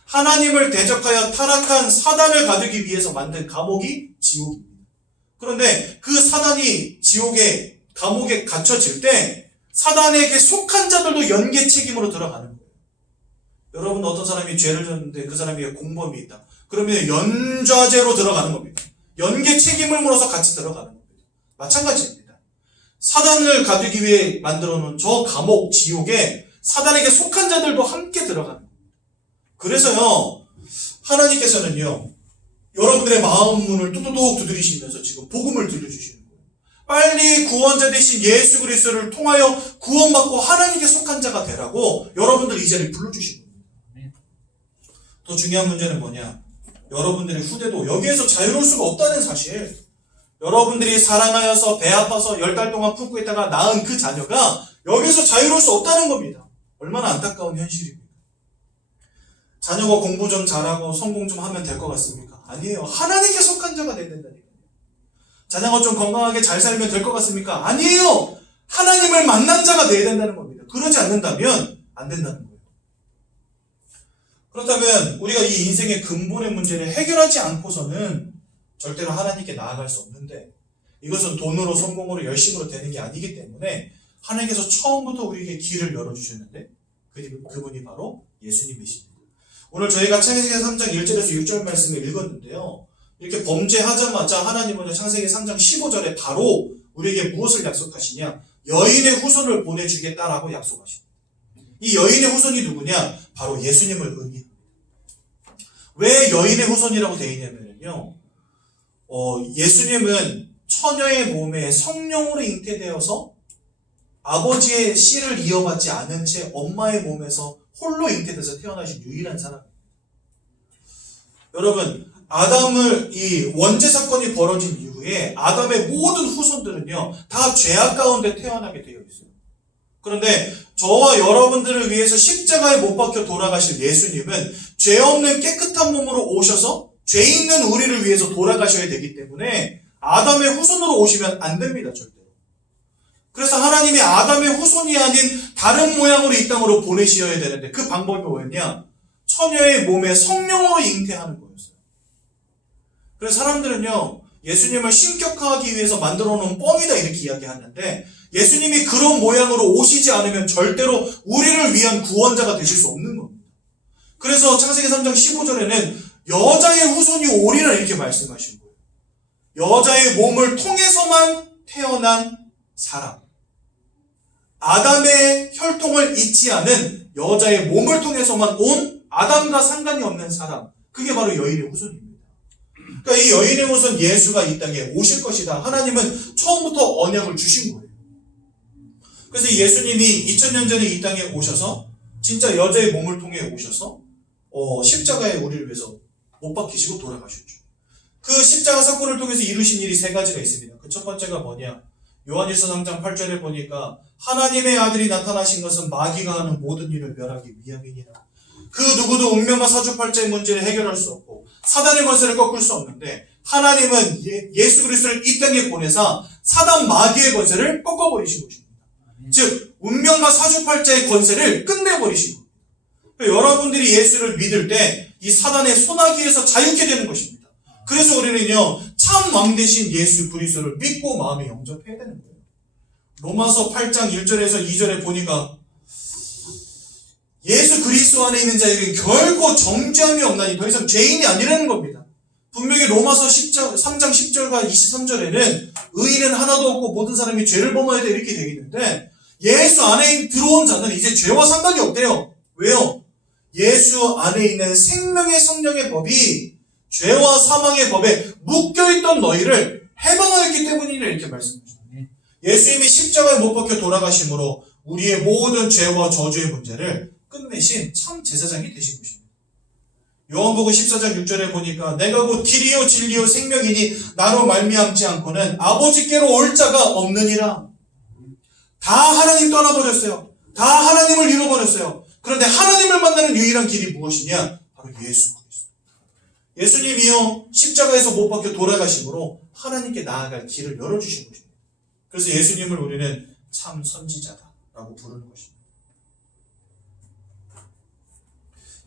하나님을 대적하여 타락한 사단을 가두기 위해서 만든 감옥이 지옥입니다. 그런데 그 사단이 지옥의 감옥에 갇혀질 때 사단에게 속한 자들도 연계 책임으로 들어가는 거예요. 여러분, 어떤 사람이 죄를 졌는데 그 사람에게 공범이 있다. 그러면 연좌죄로 들어가는 겁니다. 연계 책임을 물어서 같이 들어가는 겁니다. 마찬가지입니다. 사단을 가두기 위해 만들어 놓은 저 감옥, 지옥에 사단에게 속한 자들도 함께 들어가는 겁니다. 그래서요, 하나님께서는요, 여러분들의 마음 문을 뚜두둑 두드리시면서 지금 복음을 들려주시는 거예요. 빨리 구원자 되신 예수 그리스도를 통하여 구원받고 하나님께 속한 자가 되라고 여러분들 이 자리에 불러주신 겁니다. 더 중요한 문제는 뭐냐? 여러분들의 후대도 여기에서 자유로울 수가 없다는 사실. 여러분들이 사랑하여서 배 아파서 10달 동안 품고 있다가 낳은 그 자녀가 여기서 자유로울 수 없다는 겁니다. 얼마나 안타까운 현실입니까? 자녀가 공부 좀 잘하고 성공 좀 하면 될 것 같습니까? 아니에요. 하나님께 속한 자가 돼야 된다니까요. 자녀가 좀 건강하게 잘 살면 될 것 같습니까? 아니에요. 하나님을 만난 자가 돼야 된다는 겁니다. 그러지 않는다면 안 된다는 거예요. 그렇다면 우리가 이 인생의 근본의 문제를 해결하지 않고서는 절대로 하나님께 나아갈 수 없는데, 이것은 돈으로 성공으로 열심으로 되는 게 아니기 때문에 하나님께서 처음부터 우리에게 길을 열어주셨는데 그분이 바로 예수님이십니다. 오늘 저희가 창세기 3장 1절에서 6절 말씀을 읽었는데요, 이렇게 범죄하자마자 하나님은 창세기 3장 15절에 바로 우리에게 무엇을 약속하시냐? 여인의 후손을 보내주겠다라고 약속하십니다. 이 여인의 후손이 누구냐? 바로 예수님을 의미합니다. 왜 여인의 후손이라고 되어 있냐면요, 예수님은 처녀의 몸에 성령으로 잉태되어서 아버지의 씨를 이어받지 않은 채 엄마의 몸에서 홀로 잉태돼서 태어나신 유일한 사람입니다. 여러분, 이 원죄 사건이 벌어진 이후에 아담의 모든 후손들은요 다 죄악 가운데 태어나게 되어 있어요. 그런데 저와 여러분들을 위해서 십자가에 못 박혀 돌아가실 예수님은 죄 없는 깨끗한 몸으로 오셔서 죄 있는 우리를 위해서 돌아가셔야 되기 때문에 아담의 후손으로 오시면 안 됩니다, 절대로. 그래서 하나님이 아담의 후손이 아닌 다른 모양으로 이 땅으로 보내셔야 되는데 그 방법이 뭐였냐? 처녀의 몸에 성령으로 잉태하는 거였어요. 그래서 사람들은요, 예수님을 신격화하기 위해서 만들어 놓은 뻥이다 이렇게 이야기하는데, 예수님이 그런 모양으로 오시지 않으면 절대로 우리를 위한 구원자가 되실 수 없는 겁니다. 그래서 창세기 3장 15절에는 여자의 후손이 오리라 이렇게 말씀하신 거예요. 여자의 몸을 통해서만 태어난 사람, 아담의 혈통을 잇지 않은 여자의 몸을 통해서만 온 아담과 상관이 없는 사람, 그게 바로 여인의 후손입니다. 그러니까 이 여인의 후손 예수가 이 땅에 오실 것이다. 하나님은 처음부터 언약을 주신 거예요. 그래서 예수님이 2000년 전에 이 땅에 오셔서 진짜 여자의 몸을 통해 오셔서 십자가에 우리를 위해서 못 박히시고 돌아가셨죠. 그 십자가 사건을 통해서 이루신 일이 세 가지가 있습니다. 그 첫 번째가 뭐냐? 요한일서 3장 8절에 보니까 하나님의 아들이 나타나신 것은 마귀가 하는 모든 일을 멸하기 위함이니라. 그 누구도 운명과 사주팔자의 문제를 해결할 수 없고 사단의 권세를 꺾을 수 없는데 하나님은 예수 그리스도를 이 땅에 보내사 사단 마귀의 권세를 꺾어버리신 것입니다. 즉 운명과 사주팔자의 권세를 끝내버리신 겁니다. 그러니까 여러분들이 예수를 믿을 때 이 사단의 소나기에서 자유케 되는 것입니다. 그래서 우리는요 참 왕 대신 예수 그리스도를 믿고 마음에 영접해야 되는 거예요. 로마서 8장 1절에서 2절에 보니까 예수 그리스도 안에 있는 자에게 결코 정죄함이 없나니 더 이상 죄인이 아니라는 겁니다. 분명히 로마서 3장 10절과 23절에는 의인은 하나도 없고 모든 사람이 죄를 범하여 돼 이렇게 되어 있는데 예수 안에 들어온 자는 이제 죄와 상관이 없대요. 왜요? 예수 안에 있는 생명의 성령의 법이 죄와 사망의 법에 묶여있던 너희를 해방하였기 때문이라 이렇게 말씀하십니다. 예수님이 십자가에 못 박혀 돌아가심으로 우리의 모든 죄와 저주의 문제를 끝내신 참 제사장이 되신 것입니다. 요한복음 14장 6절에 보니까 내가 곧 길이요 진리요 생명이니 나로 말미암지 않고는 아버지께로 올 자가 없느니라. 다 하나님 떠나버렸어요. 다 하나님을 잃어버렸어요. 그런데 하나님을 만나는 유일한 길이 무엇이냐? 바로 예수 그리스도. 예수님이요 십자가에서 못 박혀 돌아가심으로 하나님께 나아갈 길을 열어주신 것입니다. 그래서 예수님을 우리는 참 선지자다라고 부르는 것입니다.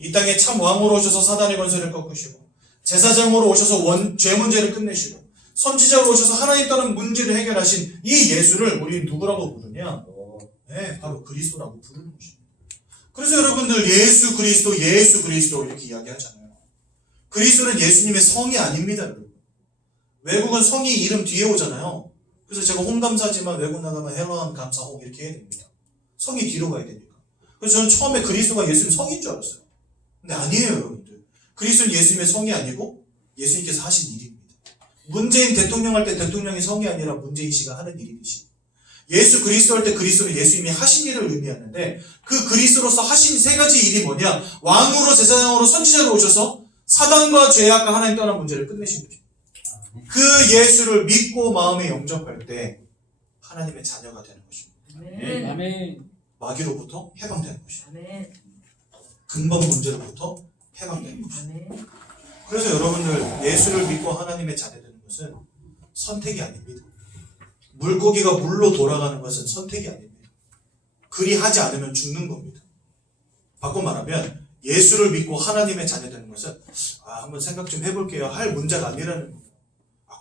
이 땅에 참 왕으로 오셔서 사단의 권세를 꺾으시고 제사장으로 오셔서 죄 문제를 끝내시고 선지자로 오셔서 하나님 따른 문제를 해결하신 이 예수를 우리 누구라고 부르냐? 네, 바로 그리스도라고 부르는 것입니다. 그래서 여러분들 예수 그리스도 이렇게 이야기하잖아요. 그리스도는 예수님의 성이 아닙니다. 여러분. 외국은 성이 이름 뒤에 오잖아요. 그래서 제가 홍감사지만 외국 나가면 헬로한 감사홍 이렇게 해야 됩니다. 성이 뒤로 가야 되니까. 그래서 저는 처음에 그리스도가 예수님 성인 줄 알았어요. 근데 아니에요, 여러분들. 그리스도는 예수님의 성이 아니고 예수님께서 하신 일입니다. 문재인 대통령 할 때 대통령의 성이 아니라 문재인 씨가 하는 일이듯이 예수 그리스도 할 때 그리스도는 예수님이 하신 일을 의미하는데 그 그리스도로서 하신 세 가지 일이 뭐냐? 왕으로 제사장으로 선지자로 오셔서 사단과 죄악과 하나님 떠난 문제를 끝내신 거죠. 그 예수를 믿고 마음에 영접할 때 하나님의 자녀가 되는 것입니다. 아멘. 마귀로부터 해방되는 것입니다. 아멘. 근본 문제로부터 해방되는 것입니다. 아멘. 그래서 여러분들 예수를 믿고 하나님의 자녀 되는 것은 선택이 아닙니다. 물고기가 물로 돌아가는 것은 선택이 아닙니다. 그리하지 않으면 죽는 겁니다. 바꿔 말하면 예수를 믿고 하나님의 자녀 되는 것은 한번 생각 좀 해볼게요 할 문제가 아니라는 겁니다.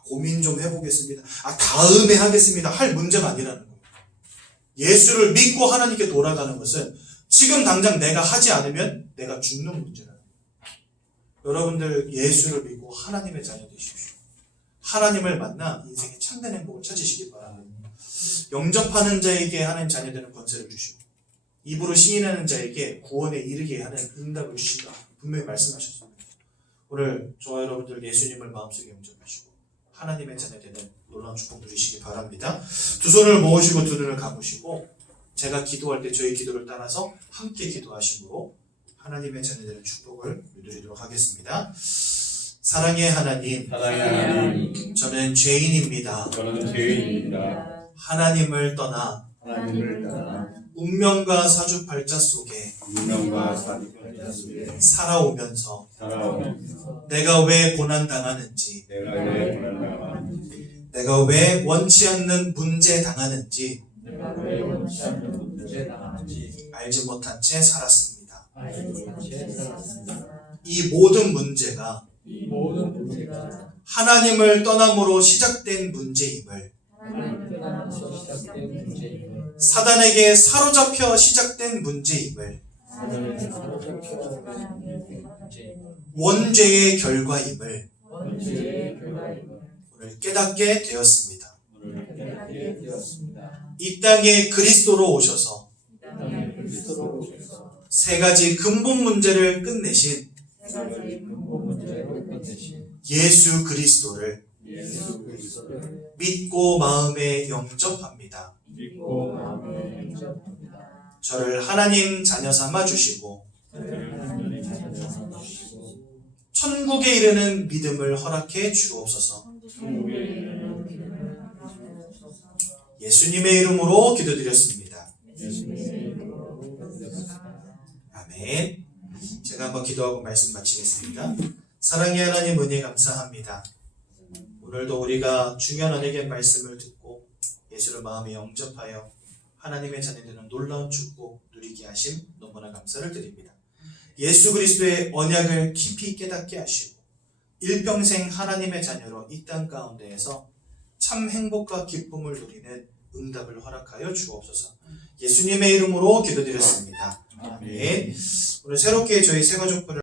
고민 좀 해보겠습니다. 다음에 하겠습니다 할 문제가 아니라는 겁니다. 예수를 믿고 하나님께 돌아가는 것은 지금 당장 내가 하지 않으면 내가 죽는 문제라는 겁니다. 여러분들 예수를 믿고 하나님의 자녀 되십시오. 하나님을 만나 인생의 참된 행복을 찾으시기 바랍니다. 영접하는 자에게 하나님 자녀 되는 권세를 주시고 입으로 시인하는 자에게 구원에 이르게 하는 응답을 주시다 분명히 말씀하셨습니다. 오늘 저와 여러분들 예수님을 마음속에 영접하시고 하나님의 자녀 되는 놀라운 축복 누리시기 바랍니다. 두 손을 모으시고 두 눈을 감으시고 제가 기도할 때 저희 기도를 따라서 함께 기도하심으로 하나님의 자녀 되는 축복을 누리도록 하겠습니다. 사랑의 하나님, 저는 죄인입니다. 하나님을 떠나 운명과 사주팔자 속에 살아오면서 내가 왜 고난당하는지, 내가 왜 원치 않는 문제 당하는지 알지 못한 채 살았습니다. 이 모든 문제가 하나님을 떠남으로 시작된 문제임을, 사단에게 사로잡혀 시작된 문제임을, 원죄의 결과임을 오늘 깨닫게 되었습니다. 이 땅에 그리스도로 오셔서 세 가지 근본 문제를 끝내신 예수 그리스도를 믿고 마음에 영접합니다. 저를 하나님 자녀 삼아 주시고 천국에 이르는 믿음을 허락해 주옵소서. 예수님의 이름으로 기도드렸습니다. 아멘. 제가 한번 기도하고 말씀 마치겠습니다. 사랑의 하나님, 은혜 감사합니다. 오늘도 우리가 중요한 언약의 말씀을 듣고 예수를 마음에 영접하여 하나님의 자녀되는 놀라운 축복 누리게 하심 너무나 감사를 드립니다. 예수 그리스도의 언약을 깊이 깨닫게 하시고 일평생 하나님의 자녀로 이 땅 가운데에서 참 행복과 기쁨을 누리는 응답을 허락하여 주옵소서. 예수님의 이름으로 기도드렸습니다. 아멘. 오늘 새롭게 저희 새가족부를